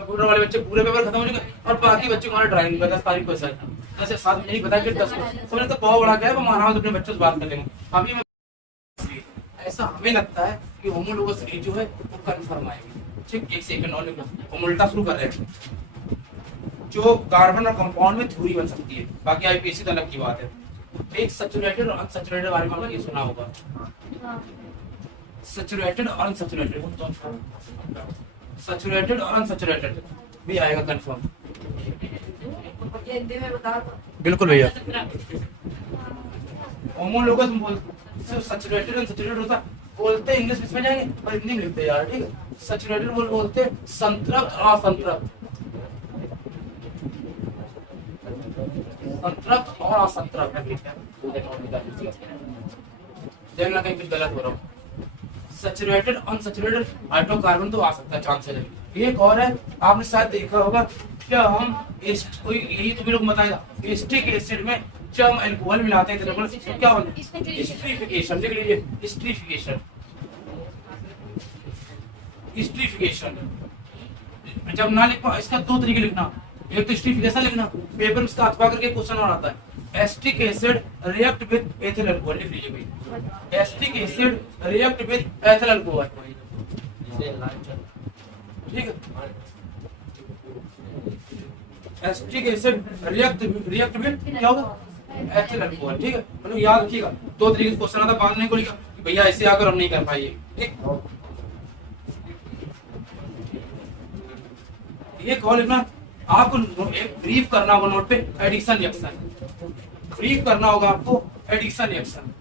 Computer वाले बच्चे पूरे पेपर खत्म हो चुके और बाकी बच्चे को हमारे ड्राइंग का 10 तारीख को ऐसा है, ऐसे 7 महीने की बताया फिर 10 को समझ तो बहुत बड़ा क्या है। वो महाराज अपने बच्चों से बात कर लेंगे। अभी मैं ऐसा हमें लगता है कि होमोलोगस जो है वो कंफर्म आएगी। ठीक, एक सेकंड और लिखो, हम उल्टा शुरू कर रहे हैं। जो कार्बन और कंपाउंड में थ्योरी बन सकती है, बाकी आईपीएससी तो अलग की बात है। एक सैचुरेटेड और अनसैचुरेटेड बारे में आपने ये सुना होगा, सैचुरेटेड और अनसैचुरेटेड, सैचुरेटेड और अनसैचुरेटेड भी आएगा कंफर्म। बिल्कुल भैया, होमोलोगस बोलते सैचुरेटेड अनसैचुरेटेड होता बोलते इंग्लिश में जाएंगे और हिंदी में लिखते यार। ठीक है, सैचुरेटेड बोलते संतृप्त असंतृप्त, संतृप्त और असंतृप्त देखना कहीं कुछ गलत हो रहा हो। सैचुरेटेड अनसैचुरेटेड हाइड्रोकार्बन तो आ सकता है चांस है। एक और है, आपने शायद देखा होगा, क्या हम कोई यही तुम्हें लोग बताएगा, एस्टिक एसिड में जब हम अल्कोहल मिलाते हैं तो क्या होता है, एस्टरीफिकेशन। लिख लीजिए, एस्टरीफिकेशन, एस्टरीफिकेशन। जब ना लिख पाओ, इसका दो तरीके लिखना, एक तो एस्टरीफिकेशन लिखना, पेपर में इसका अथवा करके क्वेश्चन और आता है। Acetic acid react with ethyl alcohol, लिख लीजिए भाई, acetic acid react with ethyl alcohol. ठीक है, एस्टिक एसिड रिएक्ट विद क्या होगा, एथिल अल्कोहल। ठीक है, मतलब याद रखिएगा, दो तरीके से क्वेश्चन आता, बाद नहीं बोलिएगा कि भैया ऐसे आकर हम नहीं कर पाएंगे। ठीक, ये कॉल लिखना आपको, एक ब्रीफ करना होगा नोट पे, एडिशन रिएक्शन ब्रीफ करना होगा आपको, एडिशन रिएक्शन।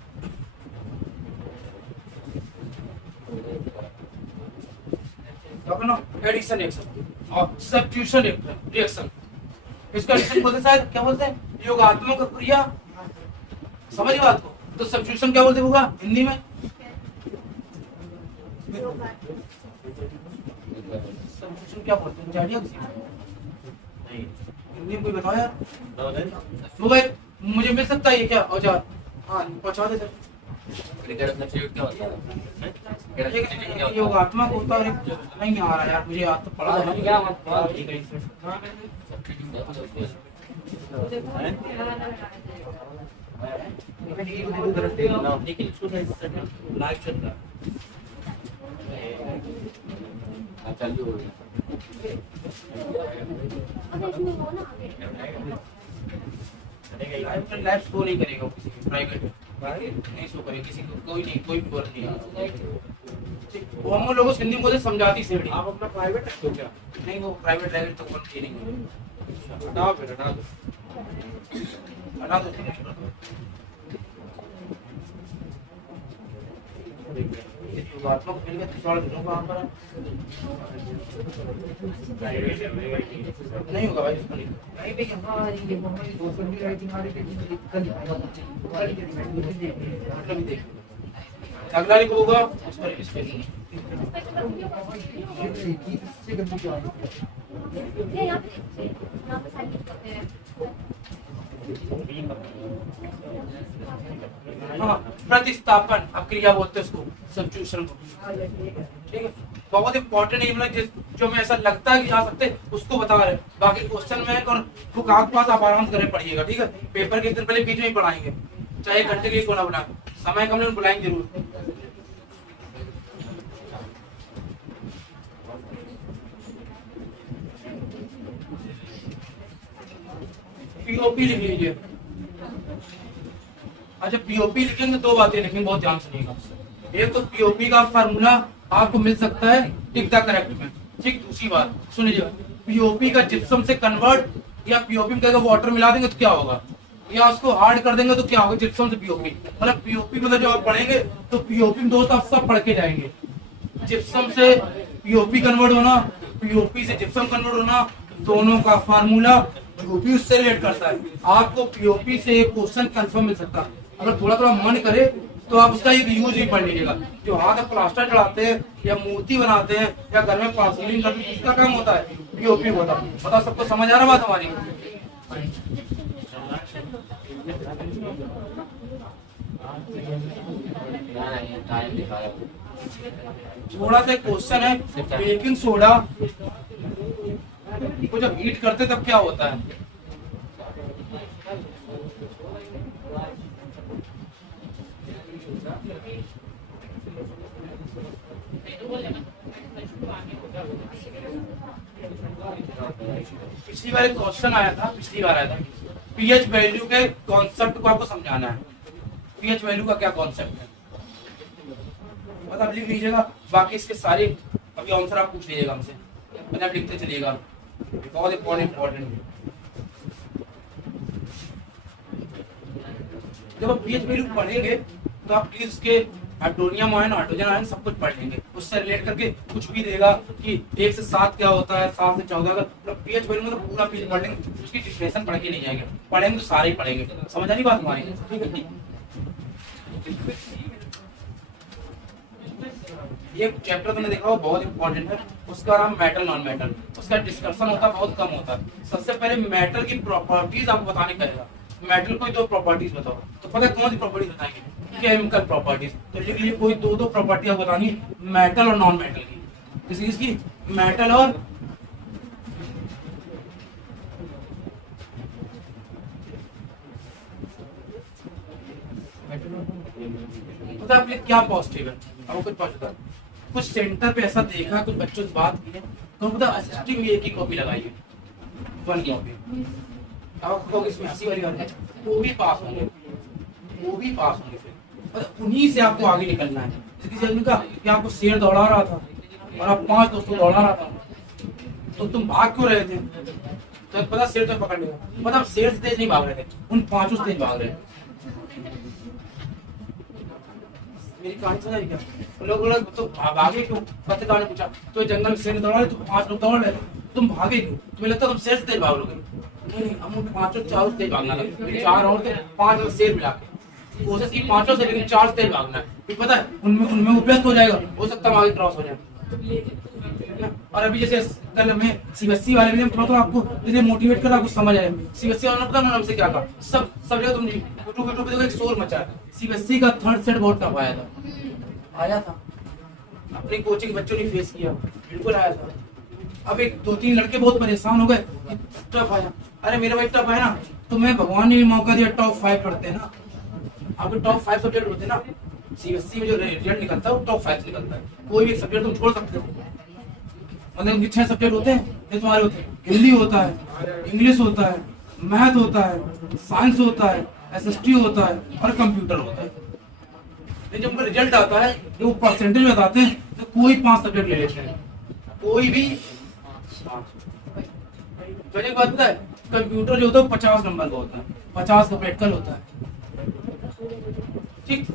एडिशन रिएक्शन और सब्स्टिट्यूशन रिएक्शन। इसका एडिशन बोलते हैं शायद, क्या बोलते हैं, योगात्मक क्रिया। समझ बात को, तो सब्स्टिट्यूशन क्या बोलते होगा हिंदी में, सब्स्टिट्यूशन क्या बोलते हैं, जानिए नहीं हिंदी में कोई बताओ यार। वो भाई मुझे मिल सकता है ये क्या औजार, हाँ पहुंचा दे सर। योगात्मक होता है, नहीं आ रहा यार मुझे, याद तो पड़ा लैब शो नहीं करेगा किसी प्राइवेट नहीं शो करेगा किसी को, कोई नहीं, कोई भी वर्क नहीं। होमोलोगस हिंदी में बोलते समझाती सेवड़ी। आप अपना प्राइवेट रखते हो क्या? नहीं, वो प्राइवेट रहेगा तो कौन नहीं, हटाओ फिर, हटा दो, हटा दो। योगात्मक मिल गया थोड़ा दिनों का पर नहीं होगा भाई, इसको नहीं भी हमारी मोबाइल दोस्तों की राइटिंग आ रही है, दिक्कत नहीं। अगला लिखो होगा उस पर इस पे हाँ, प्रतिस्थापन अब क्रिया बोलते हैं उसको, सब्स्टिट्यूशन को। ठीक है, बहुत इंपॉर्टेंट है, मतलब जो में ऐसा लगता है कि जा सकते उसको बता रहे, बाकी क्वेश्चन में और बुक आपके पास आप आराम से पढ़िएगा। ठीक है, पेपर के एक दिन पहले बीच में ही पढ़ाएंगे, चाहे 1 घंटे के लिए कोना बना, समय कम नहीं बुलाएंगे जरूर। पीओपी लिख लीजिए। अच्छा, पीओपी लिखेंगे दो बातें लिखेंगे, बहुत ध्यान सुनिएगा। एक तो पीओपी का फार्मूला आपको मिल सकता है टिक द करेक्ट में। ठीक, दूसरी बात सुनिए, पीओपी का जिप्सम से कन्वर्ट या पीओपी में वाटर मिला देंगे तो क्या होगा, या उसको हार्ड कर देंगे तो क्या होगा, जिप्सम से पीओपी। मतलब पीओपी मतलब जब आप पढ़ेंगे तो पीओपी में दोस्त आप सब पढ़ के जाएंगे, जिप्सम से पीओपी कन्वर्ट होना, पीओपी से जिप्सम कन्वर्ट होना, दोनों का फार्मूला पीओपी उससे रिलेट करता है। आपको पीओपी से एक क्वेश्चन कंफर्म मिल सकता है, अगर थोड़ा थोड़ा मन करे तो आप उसका एक यूज भी पढ़ लीजिएगा। जो हाथ में प्लास्टर चढ़ाते हैं या मूर्ति बनाते हैं या घर में प्लास्टरिंग करते हैं, इसका काम होता है पीओपी होता है। पता सबको समझ आ रहा बात हमारी? थोड़ा सा क्वेश्चन है, बेकिंग सोडा को जब हीट करते तब क्या होता है? पिछली बार एक क्वेश्चन आया था, पीएच वैल्यू के कॉन्सेप्ट को आपको समझाना है। पीएच वैल्यू का क्या कॉन्सेप्ट है मतलब लिख लीजिएगा, बाकी इसके सारे अभी आंसर आप पूछ लीजिएगा हमसे, मैंने आप लिखते चलिएगा, बहुत इम्पोर्टेंट। जब आप पीएच वैल्यू पढ़ेंगे तो आप प्लीज उसके एटोनियम आयन, हाइड्रोजन आयन सब कुछ पढ़ लेंगे, उससे रिलेट करके कुछ भी देगा कि 1 से 7 क्या होता है, 7 से 14 का पीएच वैल्यू में तो पूरा पीएच पढ़ लेंगे, उसकी डिफिनेशन पढ़ के नहीं जाएंगे, पढ़ेंगे तो सारे ही पढ़ेंगे। समझ आ रही बात हमारी? ठीक है। ये चैप्टर तुमने देखा हो बहुत इंपॉर्टेंट है, उसका नाम मेटल नॉन मेटल, उसका डिस्कशन होता है बहुत कम होता है। सबसे पहले मेटल की प्रॉपर्टीज आपको बताने कहेगा, मेटल को 2 प्रॉपर्टीज बताओ, तो पता है कौन सी प्रॉपर्टीज बताएंगे? Chemical properties. तो लिख लीजिए कोई 2 प्रॉपर्टी आपको बतानी मेटल और नॉन मेटल की। किसी इसकी मेटल और पता है क्या पॉजिटिव है, आपको कुछ पता है? कुछ सेंटर पे ऐसा देखा, कुछ बच्चों से बात की है तो पता असिस्टिंग में एक ही कॉपी लगाई है, 1 कॉपी। आपको इसमें हंसी वाली बात है, वो भी पास होंगे फिर उन्हीं से आपको आगे निकलना है। कि आपको शेर दौड़ा रहा था और आप 5 दोस्तों दौड़ा रहा था, तो तुम भाग क्यों रहे थे? तो पता शेर तो पकड़ लेगा, मतलब शेर से तेज नहीं भाग रहे थे, उन 5 से तेज भाग रहे थे। मेरी कहानी समझ आई क्या? लोग तो भागे क्यों? पत्रकार ने पूछा तो जंगल में शेर दौड़ा रहे तो 5 लोग दौड़ रहे थे, तुम भागे क्यों? तुम्हें लगता तुम शेर से तेज भाग लोगे? नहीं, हम 5 4 से तेज भागना लगे, 4 और थे, 5 शेर मिला के कोशिश की 5 से, लेकिन 4 से तेज भागना है। फिर पता है उनमें वो व्यस्त हो जाएगा, हो सकता है आगे क्रॉस हो जाए। और अभी जैसे कल हमें सीबीएसई वाले ने थोड़ा आपको मोटिवेट कर आपको समझ आया। सीबीएसई वालों ने पता है हमसे क्या कहा? सब जगह तुम यूट्यूब पे देखो एक शोर मचा है। सीबीएसई का 3rd सेट बहुत टफ आया था, अपनी कोचिंग बच्चों ने फेस किया, बिल्कुल आया था। अब एक 2-3 लड़के बहुत परेशान हो गए, टफ आया। अरे मेरा भाई टफ आया ना, तो मैं भगवान ने मौका दिया, टॉप 5 पढ़ते हैं ना, आपके टॉप 5 सब्जेक्ट होते हैं ना, सीबीएसई में जो रिजल्ट निकलता है वो टॉप 5 निकलता है। कोई भी एक सब्जेक्ट तुम छोड़ सकते हो, मतलब 6 सब्जेक्ट होते हैं ये तुम्हारे होते हैं, हिंदी होता है, इंग्लिश होता है, मैथ होता है, साइंस होता है, एसएसटी होता है और कंप्यूटर होता है। जब उनका रिजल्ट आता है जो परसेंटेज बताते हैं तो कोई 5 सब्जेक्ट ले लेते हैं, कोई भी। तो एक बात पता है, कंप्यूटर जो होता है 50 नंबर का होता है, 50 का प्रैक्टिकल होता है, ठीक।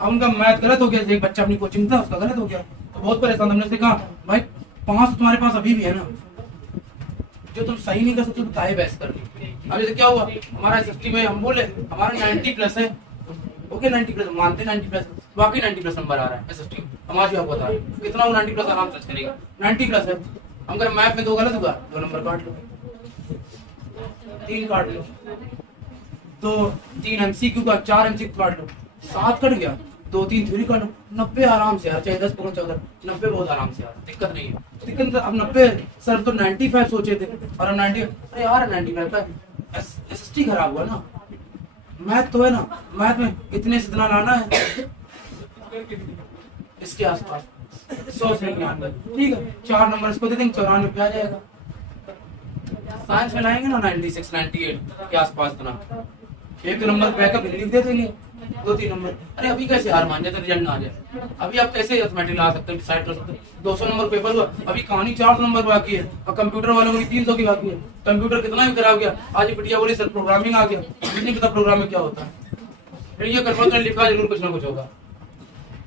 अब उनका मैथ गलत हो गया, एक बच्चा अपनी कोचिंग था उसका गलत हो गया, तो बहुत परेशान। हमने उससे कहा भाई 5 तुम्हारे पास अभी भी है ना, जो तुम सही नहीं कर सकते तो काहे बहस कर रही। अब जैसे क्या हुआ, हमारा एसएसटी में हम बोले हमारा 90+ है, ओके 90+, मानते 90+, वाकई 90+ नंबर आ रहा है एसएसटी में। हमारा आपको बता कितना वो 90+ आराम से करेगा, 90+ है। हम अगर मैथ में 2 गलत होगा 2 नंबर काट लो, 3 काट लो, तो 3 एमसीक्यू का 4 एमसीक्यू काट लो, 7 कट गया, 2-3 थ्योरी काट लो, 90 आराम से यार, चाहे 10 पकड़ो 14, 90 बहुत आराम से यार, दिक्कत नहीं है। दिक्कत अब 90 सर तो 95 सोचे थे और अब 90, अरे यार 95 का एसएसटी खराब हुआ ना, मैथ तो है ना, मैथ में इतने से इतना लाना है इसके आसपास 100 से 99, ठीक है 4 नंबर इसको दे देंगे, 94 पे आ जाएगा। साइंस में लाएंगे ना 96 98 के आसपास इतना, 1 नंबर बैकअप लिख दे देंगे, 2-3 नंबर। अरे अभी कैसे हार मान जाए तो रिजल्ट ना आ जाए, अभी आप कैसे अर्थमेटिक ला सकते हैं, डिसाइड कर सकते हैं। 200 नंबर पेपर हुआ, अभी कहानी 400 नंबर बाकी है और कंप्यूटर वालों को भी 300 की बाकी है। कंप्यूटर कितना भी खराब गया, आज बिटिया बोली सर प्रोग्रामिंग आ गया, नहीं पता प्रोग्राम में क्या होता है, फिर ये कर लिखा जरूर कुछ ना कुछ होगा।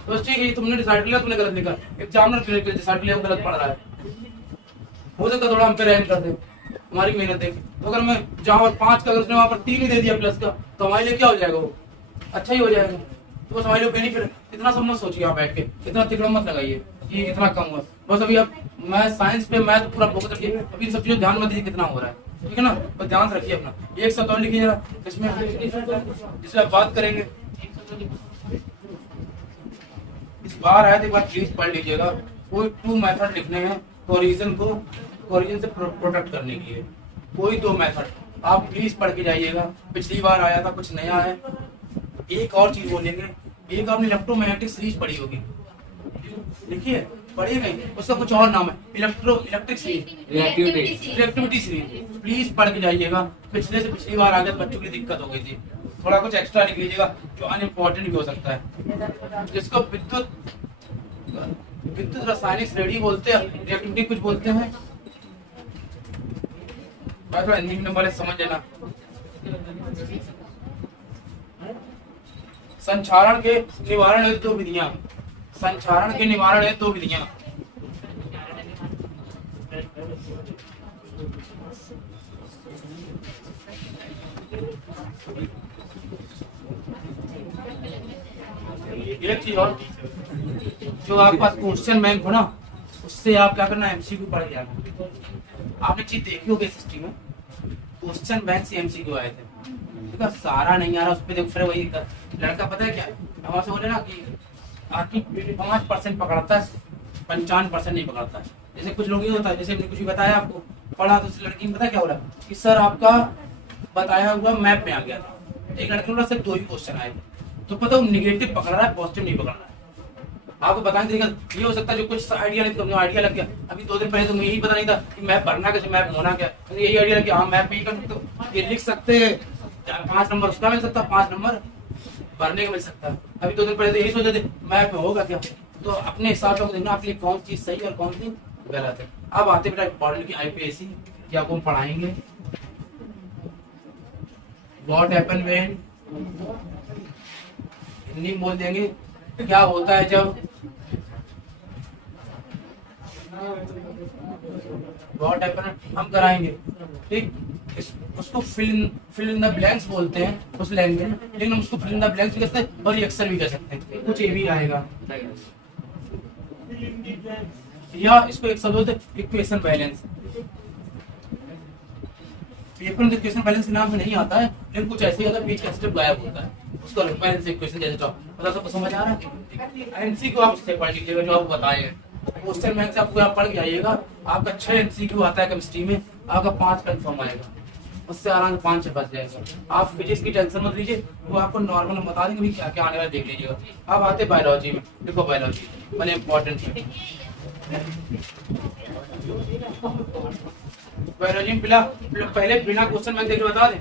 तो ठीक है तुमने डिसाइड लिया, तुमने गलत लिखा, एग्जामिनर डिसाइड लिया गलत पढ़ रहा है, हो सकता थोड़ा हम पे रहम कर दे, हमारी मेहनत देख। तो अगर मैं जहाँ 5 का, अगर उसने वहां पर 3 ही दे दिया प्लस का, तो हमारे लिए क्या हो जाएगा, वो अच्छा ही हो जाएगा। तो बस हमारे लिए बेनिफिट, इतना सब मत सोचिए आप बैठ के, इतना तिकड़ा मत लगाइए कि इतना कम हुआ। बस अभी आप मैथ साइंस पे मैथ पूरा फोकस रखिए, अभी इन सब चीजों ध्यान मत दीजिए कितना हो रहा है, ठीक है ना, बस ध्यान रखिए अपना। एक शब्द और लिखिए जरा इसमें जिसमें आप बात करेंगे, इस बार आए तो एक बार प्लीज पढ़ लीजिएगा। कोई 2 मेथड लिखने हैं, कोरिजन को कोरिजन से प्रोटेक्ट करने के लिए। कोई दो मेथड आप प्लीज पढ़ के जाइएगा। पिछली बार आया था, कुछ नया है। एक और चीज बोलेंगे, एक आपने इलेक्ट्रोमैग्नेटिक सीरीज पढ़ी होगी, देखिए पढ़ी नहीं, उसका कुछ और नाम है, electric series, reactivity series. Please पढ़ के जाइएगा। पिछले से पिछली बार आ गया, बच्चों की दिक्कत हो गई थी। थोड़ा कुछ एक्स्ट्रा लिख लीजिएगा जो अनइम्पोर्टेंट भी हो सकता है, जिसको विद्युत रासायनिक श्रेणी बोलते हैं, रिएक्टिविटी कुछ बोलते हैं। थोड़ा हिंदी में बोले समझ लेना। संचारण के निवारण हेतु दो विधियां, संचारण के निवारण हेतु दो विधियां। एक चीज और, जो आपके पास क्वेश्चन बैंक हो ना, उससे आप क्या करना, एमसीक्यू पढ़ जाना। आपने चीज देखी होगी सिस्टम में, क्वेश्चन बैंक से एमसीक्यू आए थे। देखा सारा नहीं आ रहा, उस पर देखो फिर वही लड़का पता है क्या हमारे से बोले ना कि आपकी 5% पकड़ता है, 55% नहीं पकड़ता है। जैसे कुछ लोग ये होता है, जैसे हमने कुछ भी बताया आपको, पढ़ा तो उस लड़की ने पता क्या बोला कि सर आपका बताया हुआ मैप में आ गया था। एक लड़के ने सिर्फ 2 ही क्वेश्चन आए थे, तो पता वो निगेटिव पकड़ रहा है, पॉजिटिव नहीं पकड़ रहा है। आपको बताने तरीका ये हो सकता है, जो कुछ आइडिया नहीं था, आइडिया लग गया। अभी 2 दिन पहले तो मुझे यही पता नहीं था कि मैप भरना कैसे, मैप होना क्या, यही आइडिया लग गया, हाँ मैप में ही कर सकते हो, ये लिख सकते हैं, 5 नंबर उसका मिल सकता है, 5 नंबर भरने का मिल सकता है। अभी 2 दिन पहले तो यही सोचे थे मैप में होगा क्या। तो अपने हिसाब से देखना आपके लिए कौन चीज सही और कौन सी गलत है। अब आते बेटा इम्पोर्टेंट की आईपीएससी क्या आपको पढ़ाएंगे, व्हाट हैपन व्हेन, हिंदी बोल देंगे क्या होता है जब, व्हाट हैपन हम कराएंगे, ठीक। उसको फिल इन द ब्लैंक्स बोलते हैं उस लैंग्वेज में, लेकिन हम उसको फिल इन द ब्लैंक्स भी कहते हैं और रिएक्शन भी कह सकते हैं। कुछ ये भी आएगा, या इसको एक शब्द होता है इक्वेशन बैलेंस। पेपर में इक्वेशन बैलेंस के नाम में नहीं आता है, लेकिन कुछ ऐसे ही आता है, बीच का स्टेप गायब होता है, उसको बैलेंस इक्वेशन जैसे मतलब सबको समझ आ रहा है। एमसीक्यू आप इससे पढ़ लीजिएगा जो आपको बताए हैं, क्वेश्चन बैंक से आपको आप पढ़ के आइएगा। आपका 6 एमसीक्यू आता है केमिस्ट्री में, आपका 5 कंफर्म आएगा, उससे आराम से 5 से बच जाएगा। आप फिजिक्स की टेंशन मत लीजिए, वो आपको नॉर्मल बता देंगे भी क्या क्या आने वाला, देख लीजिएगा। अब आते बायोलॉजी में, देखो बायोलॉजी बड़े इंपॉर्टेंट है। बायोलॉजी में पहले बिना क्वेश्चन बैंक देखे बता दें,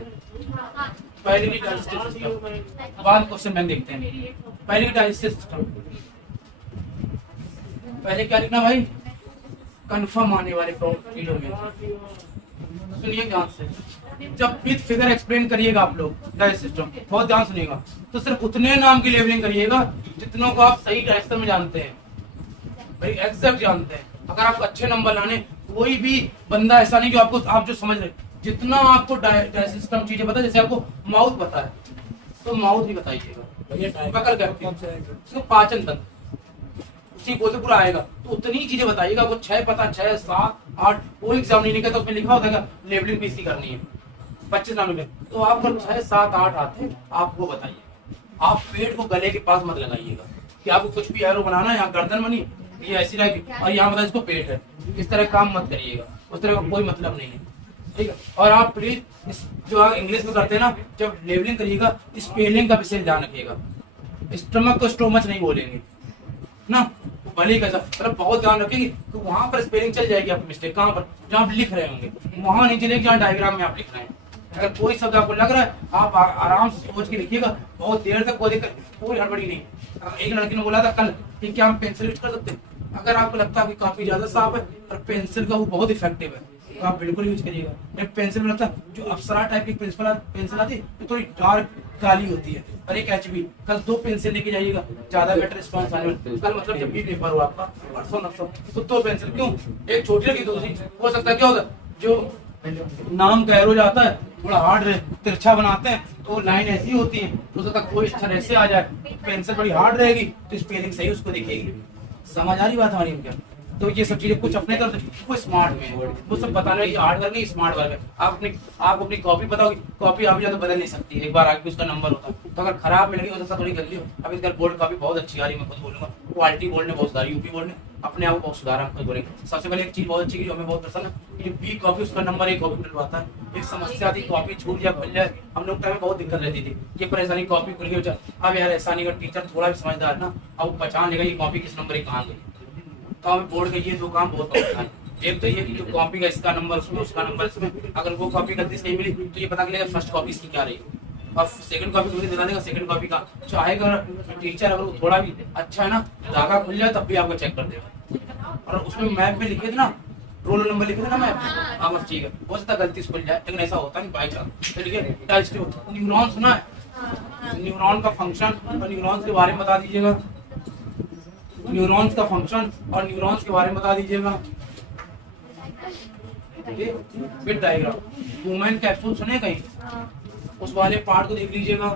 पहले की डाइजेस्टिव सिस्टम, बाद क्वेश्चन बैंक देखते हैं। पहले की डाइजेस्टिव सिस्टम, पहले क्या लिखना भाई, कंफर्म आने वाले चीजों में सुनिए ध्यान से। जब विद फिगर एक्सप्लेन करिएगा आप लोग डाइजेस्टिव सिस्टम, बहुत ध्यान सुनिएगा, तो सिर्फ उतने नाम की लेबलिंग करिएगा जितनों को आप सही डाइजेस्टिव में जानते हैं, भाई एग्जैक्ट जानते हैं। अगर आपको अच्छे नंबर लाने, कोई भी बंदा ऐसा नहीं जो आपको, आप जो समझ रहे, जितना आपको डाइजेस्टिव सिस्टम चीजें पता है, जैसे आपको माउथ पता है तो माउथ भी बताइएगा, पकड़ कर पाचन तंत्र उसी बोलते पूरा आएगा, तो उतनी चीजें बताइएगा। वो 6 पता, 6, 7, 8 कोई एग्जाम नहीं निकलता, उसमें लिखा होता है लेबलिंग भी इसी करनी है, 25 नाम में, तो आपको 6, 7, 8 आते हैं, आप वो बताइए। आप पेट को गले के पास मत लगाइएगा कि आपको कुछ भी एरो बनाना है, यहाँ गर्दन बनी ये ऐसी रहेगी और यहाँ बताया इसको पेट है, इस तरह काम मत करिएगा, उस तरह का कोई मतलब नहीं है, ठीक है। और आप प्लीज जो आप इंग्लिश में करते हैं ना, जब लेबलिंग करिएगा स्पेलिंग का विशेष ध्यान रखिएगा। स्टमक को स्टोमच नहीं बोलेंगे ना, भले कैसा, मतलब बहुत ध्यान रखेंगे तो वहां पर स्पेलिंग चल जाएगी आपकी मिस्टेक, कहाँ पर, जहाँ आप लिख रहे होंगे वहां नहीं चलेगी जहाँ डायग्राम में आप लिख रहे हैं। अगर कोई शब्द आपको लग रहा है, आप आराम से सोच के लिखिएगा, बहुत देर तक कोई दिक्कत, कोई हड़बड़ी नहीं। एक लड़की ने बोला था कल कि क्या हम पेंसिल यूज कर सकते हैं, अगर आपको लगता है कि काफी ज्यादा साफ है और पेंसिल का वो बहुत इफेक्टिव है, तो आप बिल्कुल यूज करिएगा। एक पेंसिल में लगता है जो अप्सरा टाइप की पेंसिल आती है तो थोड़ी डार्क काली होती है, और एक HB, कल 2 पेंसिल लेके जाइएगा, ज्यादा बेटर रिस्पॉन्स आने वाला। कल मतलब जब भी पेपर हो आपका परसों नरसों, तो 2 पेंसिल क्यों, एक छोटी लगी दूसरी, हो सकता है क्या होता है जो नाम का एरो जाता है थोड़ा हार्ड तिरछा बनाते हैं तो लाइन ऐसी होती है, हो सकता है कोई अक्षर ऐसे आ जाए, पेंसिल बड़ी हार्ड रहेगी तो स्पेलिंग सही उसको दिखेगी। समझ आ रही बात हमारी क्या। तो ये सब चीजें कुछ अपने तरफ से, कोई स्मार्ट में वो सब बताना है कि हार्ड वर्क नहीं स्मार्ट वर्क है। आप अपनी कॉपी बताओगी, कॉपी आप ज्यादा बदल नहीं सकती, एक बार आगे उसका नंबर होता है, तो अगर खराब मिलेगी हो सकता थोड़ी गंदी हो। अभी बोर्ड कॉपी बहुत अच्छी आ रही है, मैं खुद बोलूंगा, क्वालिटी बोर्ड ने बहुत सारी, यूपी बोर्ड ने अपने आप को बहुत सुधारा हम खुद बोलेंगे। सबसे पहले एक चीज बहुत अच्छी जो हमें बहुत पसंद है कि बी कॉपी उसका नंबर 1 कॉपी डलवाता है। एक समस्या थी कॉपी छूट या खुल जाए, हम लोग टाइम में बहुत दिक्कत रहती थी, ये परेशानी कॉपी खुल गई। अब यार ऐसा नहीं, अगर टीचर थोड़ा भी समझदार है ना, अब वो पहचान लेगा ये कॉपी किस नंबर की कहाँ गई। तो हमें बोर्ड के ये 2 काम बहुत पसंद है। एक तो ये कि जो कॉपी का इसका नंबर उसमें, उसका नंबर इसमें, अगर वो कॉपी गलती से नहीं मिली तो ये पता चलेगा फर्स्ट कॉपी इसकी क्या रही। और सेकंड कॉपी मुझे दिला देगा सेकंड कॉपी का, चाहे अगर टीचर अगर वो थोड़ा भी अच्छा है ना, धागा खुल जाए तब भी आपको चेक कर देगा। और उसमें मैप में लिखे थे ना, रोल नंबर लिखे थे ना मैप में, हाँ बस ठीक है, हो सकता है गलती से खुल जाए, लेकिन ऐसा होता नहीं बाई चांस। ठीक है, न्यूरॉन सुना है, न्यूरॉन का फंक्शन और न्यूरॉन्स के बारे में बता दीजिएगा। न्यूरॉन्स का फंक्शन और न्यूरॉन्स के बारे में बता दीजिएगा। फिर डायग्राम, वुमेन कैप्सूल सुने कहीं, उस वाले पार्ट को देख लीजिएगा,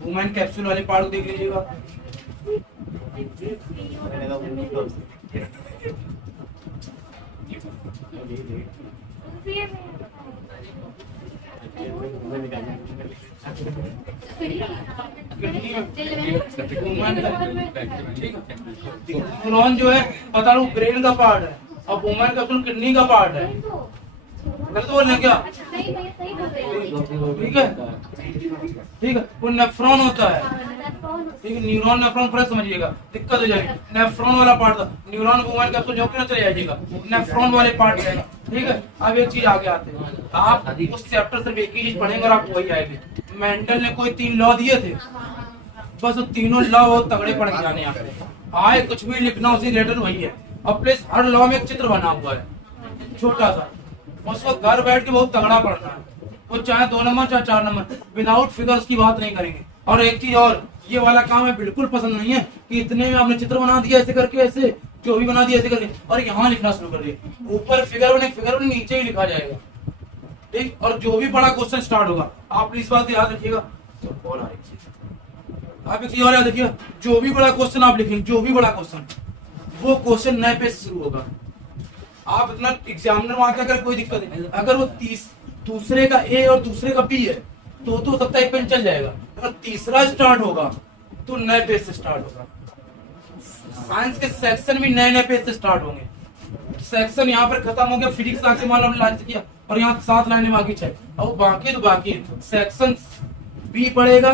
वुमेन कैप्सूल वाले पार्ट को देख लीजिएगा। न्यूरॉन जो है पता लो ब्रेन का पार्ट है और वुमेन कैप्सूल किडनी का पार्ट है। गलत बोल रहे हैं क्या? ठीक है, ठीक है। वो नेफ्रॉन होता है, ठीक है, न्यूरॉन नेफ्रॉन फर्क समझिएगा, दिक्कत हो जाएगी। नेफ्रॉन वाला पार्ट था, न्यूरॉन वुमेन कैप्सूल जो कि चले जाइएगा, नेफ्रॉन वाले पार्ट रहेगा। ठीक है, अब एक चीज आगे आते हैं, आप उस चैप्टर सिर्फ एक ही चीज पढ़ेंगे और आपको वही आएगी। मेंडल ने कोई 3 लॉ दिए थे, बस वो तीनों लॉ बहुत तगड़े पढ़ के जाने आए, कुछ भी लिखना उसी रिलेटेड वही है। और प्लस हर लॉ में एक चित्र बना हुआ है छोटा सा, उसको घर बैठ के बहुत तगड़ा पढ़ना है, वो चाहे 2 नंबर चाहे 4 नंबर, विदाउट फिगर्स की बात नहीं करेंगे। और एक चीज और, ये वाला काम है बिल्कुल पसंद नहीं है कि इतने में आपने चित्र बना दिया ऐसे करके, ऐसे जो भी बना दिया ऐसे करके और यहाँ लिखना शुरू कर दिया। ऊपर फिगर बने नीचे ही लिखा जाएगा। ठीक, और जो भी बड़ा क्वेश्चन स्टार्ट होगा आप इस बात याद रखिएगा। आप एक चीज और याद रखिएगा, जो भी बड़ा क्वेश्चन आप लिखेंगे, जो भी बड़ा क्वेश्चन, वो क्वेश्चन नए पेज से शुरू होगा। आप इतना एग्जामिनर वहां का अगर कोई दिक्कत नहीं, अगर वो दूसरे का ए और दूसरे का बी है तो हो सकता है एक पेन चल जाएगा, अगर तीसरा स्टार्ट होगा तो नए पेज से स्टार्ट होगा। साइंस के सेक्शन भी नए नए पेज से स्टार्ट होंगे। सेक्शन यहाँ पर खत्म हो गया, फिजिक्स आके मान लो हमने लाइन से किया और यहाँ 7 लाइनें बाकी 6, और बाकी तो बाकी सेक्शन बी पड़ेगा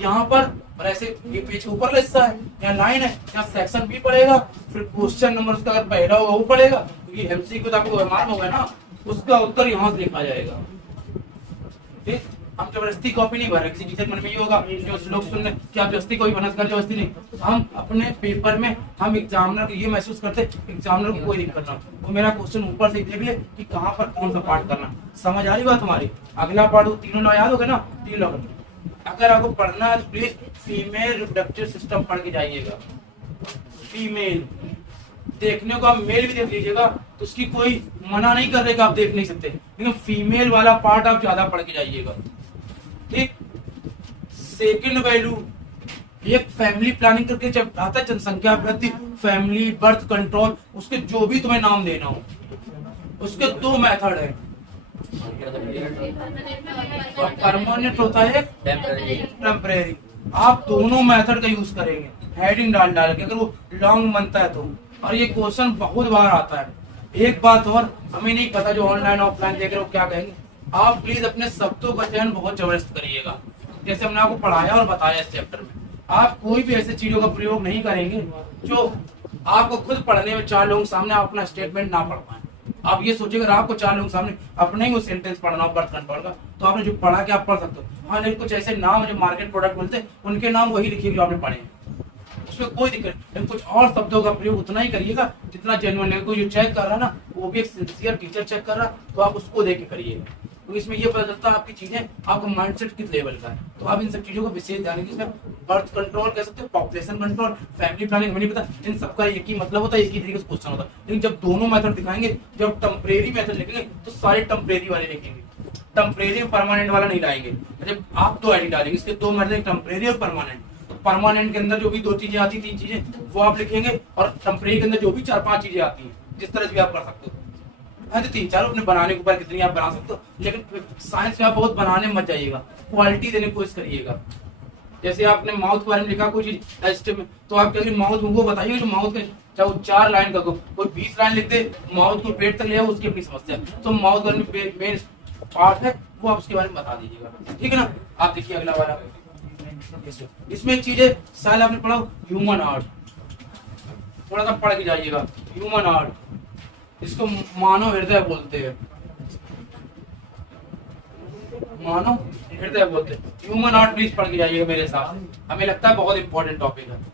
यहाँ पर, और ऐसे ये पेज के ऊपर हिस्सा है, यहाँ लाइन है, यहाँ सेक्शन बी पड़ेगा, फिर क्वेश्चन नंबर उसका अगर पहला होगा वो पड़ेगा, क्योंकि एमसीक्यू तो आपको मालूम होगा ना, उसका उत्तर यहाँ से लिखा जाएगा। ठीक, हम जबरदस्ती कॉपी नहीं भर रहे, किसी टीचर मन में ये होगा जो लोग सुन रहे कि आप जबरदस्ती कोई बनस कर, जबरदस्ती नहीं। हम अपने पेपर में हम एग्जामिनर को ये महसूस करते, एग्जामिनर को कोई दिक्कत ना, वो मेरा क्वेश्चन ऊपर से देख ले कि कहाँ पर कौन सा पार्ट करना। समझ आ रही बात हमारी? अगला पार्ट 3 लॉ याद होगा ना, 3 लॉ। अगर आपको पढ़ना है तो प्लीज फीमेल रिप्रोडक्टिव सिस्टम पढ़ के जाइएगा। फीमेल देखने को आप मेल भी देख लीजिएगा तो उसकी कोई मना नहीं कर रहा, आप देख नहीं सकते, लेकिन फीमेल वाला पार्ट आप ज्यादा पढ़ के जाइएगा। ठीक, सेकंड वैल्यू, एक फैमिली प्लानिंग करके जब आता है जनसंख्या वृद्धि, फैमिली बर्थ कंट्रोल, उसके जो भी तुम्हें नाम देना हो, उसके 2 मेथड है, परमानेंट होता है टेम्परेरी। आप दोनों मेथड का यूज करेंगे हेडिंग डाल डाल के, अगर वो लॉन्ग बनता है तो। और ये क्वेश्चन बहुत बार आता है। एक बात और, हमें नहीं पता जो ऑनलाइन ऑफलाइन देख रहे हो क्या कहेंगे, आप प्लीज अपने शब्दों का चयन बहुत जबरदस्त करिएगा। जैसे हमने आपको पढ़ाया और बताया इस चैप्टर में, आप कोई भी ऐसी चीजों का प्रयोग नहीं करेंगे जो आपको खुद पढ़ने में 4 लोगों सामने आप अपना स्टेटमेंट ना पढ़ पाए। आप ये सोचिए अगर आपको 4 लोगों सामने अपने ही वो सेंटेंस पढ़ना हो बर्थ कंट्रोल का, तो आपने जो पढ़ा के आप पढ़ सकते हो। हाँ, लेकिन कुछ ऐसे नाम जो मार्केट प्रोडक्ट मिलते हैं उनके नाम वही लिखिए जो आपने पढ़े, उसमें कोई दिक्कत नहीं, लेकिन कुछ और शब्दों का प्रयोग उतना ही करिएगा जितना जेन्युइन है। कोई जो चेक कर रहा है ना, वो भी एक सिंसियर टीचर चेक कर रहा, तो आप उसको देख के करिएगा, तो इसमें ये पता चलता है आपकी चीजें, आपका माइंडसेट किस लेवल का है। तो आप इन सब चीजों को विशेष ध्यान रखिए। इसमें बर्थ कंट्रोल कह सकते हैं, पॉपुलेशन कंट्रोल, फैमिली प्लानिंग, हमें नहीं पता, इन सबका एक ही मतलब होता है, एक ही तरीके से क्वेश्चन होता है। लेकिन जब दोनों मेथड दिखाएंगे, जब टेम्परेरी मेथड लिखेंगे तो सारे टेम्परेरी वाले लिखेंगे, टेम्परेरी परमानेंट वाला नहीं लाएंगे। जब आप 2 आईडी डालेंगे, इसके 2 मेथड, टेम्परेरी और परमानेंट, तो परमानेंट के अंदर जो भी 2 चीजें आती, 3 चीजें, वो आप लिखेंगे, और टेम्परेरी के अंदर जो भी 4-5 चीजें आती हैं, जिस तरह से भी आप कर सकते हो। हाँ, तो 3-4 अपने बनाने के ऊपर कितनी आप बना सकते हो, लेकिन साइंस में आप बहुत बनाने मत जाइएगा, क्वालिटी देने की कोशिश करिएगा। जैसे आपने माउथ के बारे में लिखा कोई चीज टेस्ट में, तो आप क्या माउथ वो बताइए जो माउथ के चाहे वो 4 लाइन का कोई 20 लाइन लिख दे, माउथ को पेट तक ले आओ, उसकी अपनी समस्या है। तो माउथ का मेन पार्ट है वो आप उसके बारे में बता दीजिएगा, ठीक है ना। आप देखिए अगला वाला, इसमें एक चीज है साल आपने पढ़ा ह्यूमन हार्ट, थोड़ा सा पढ़ के जाइएगा। ह्यूमन हार्ट, इसको मानव हृदय बोलते हैं, मानव हृदय बोलते हैं। ह्यूमन हार्ट प्लीज पढ़ के जाइएगा मेरे साथ, हमें लगता है बहुत इंपॉर्टेंट टॉपिक है।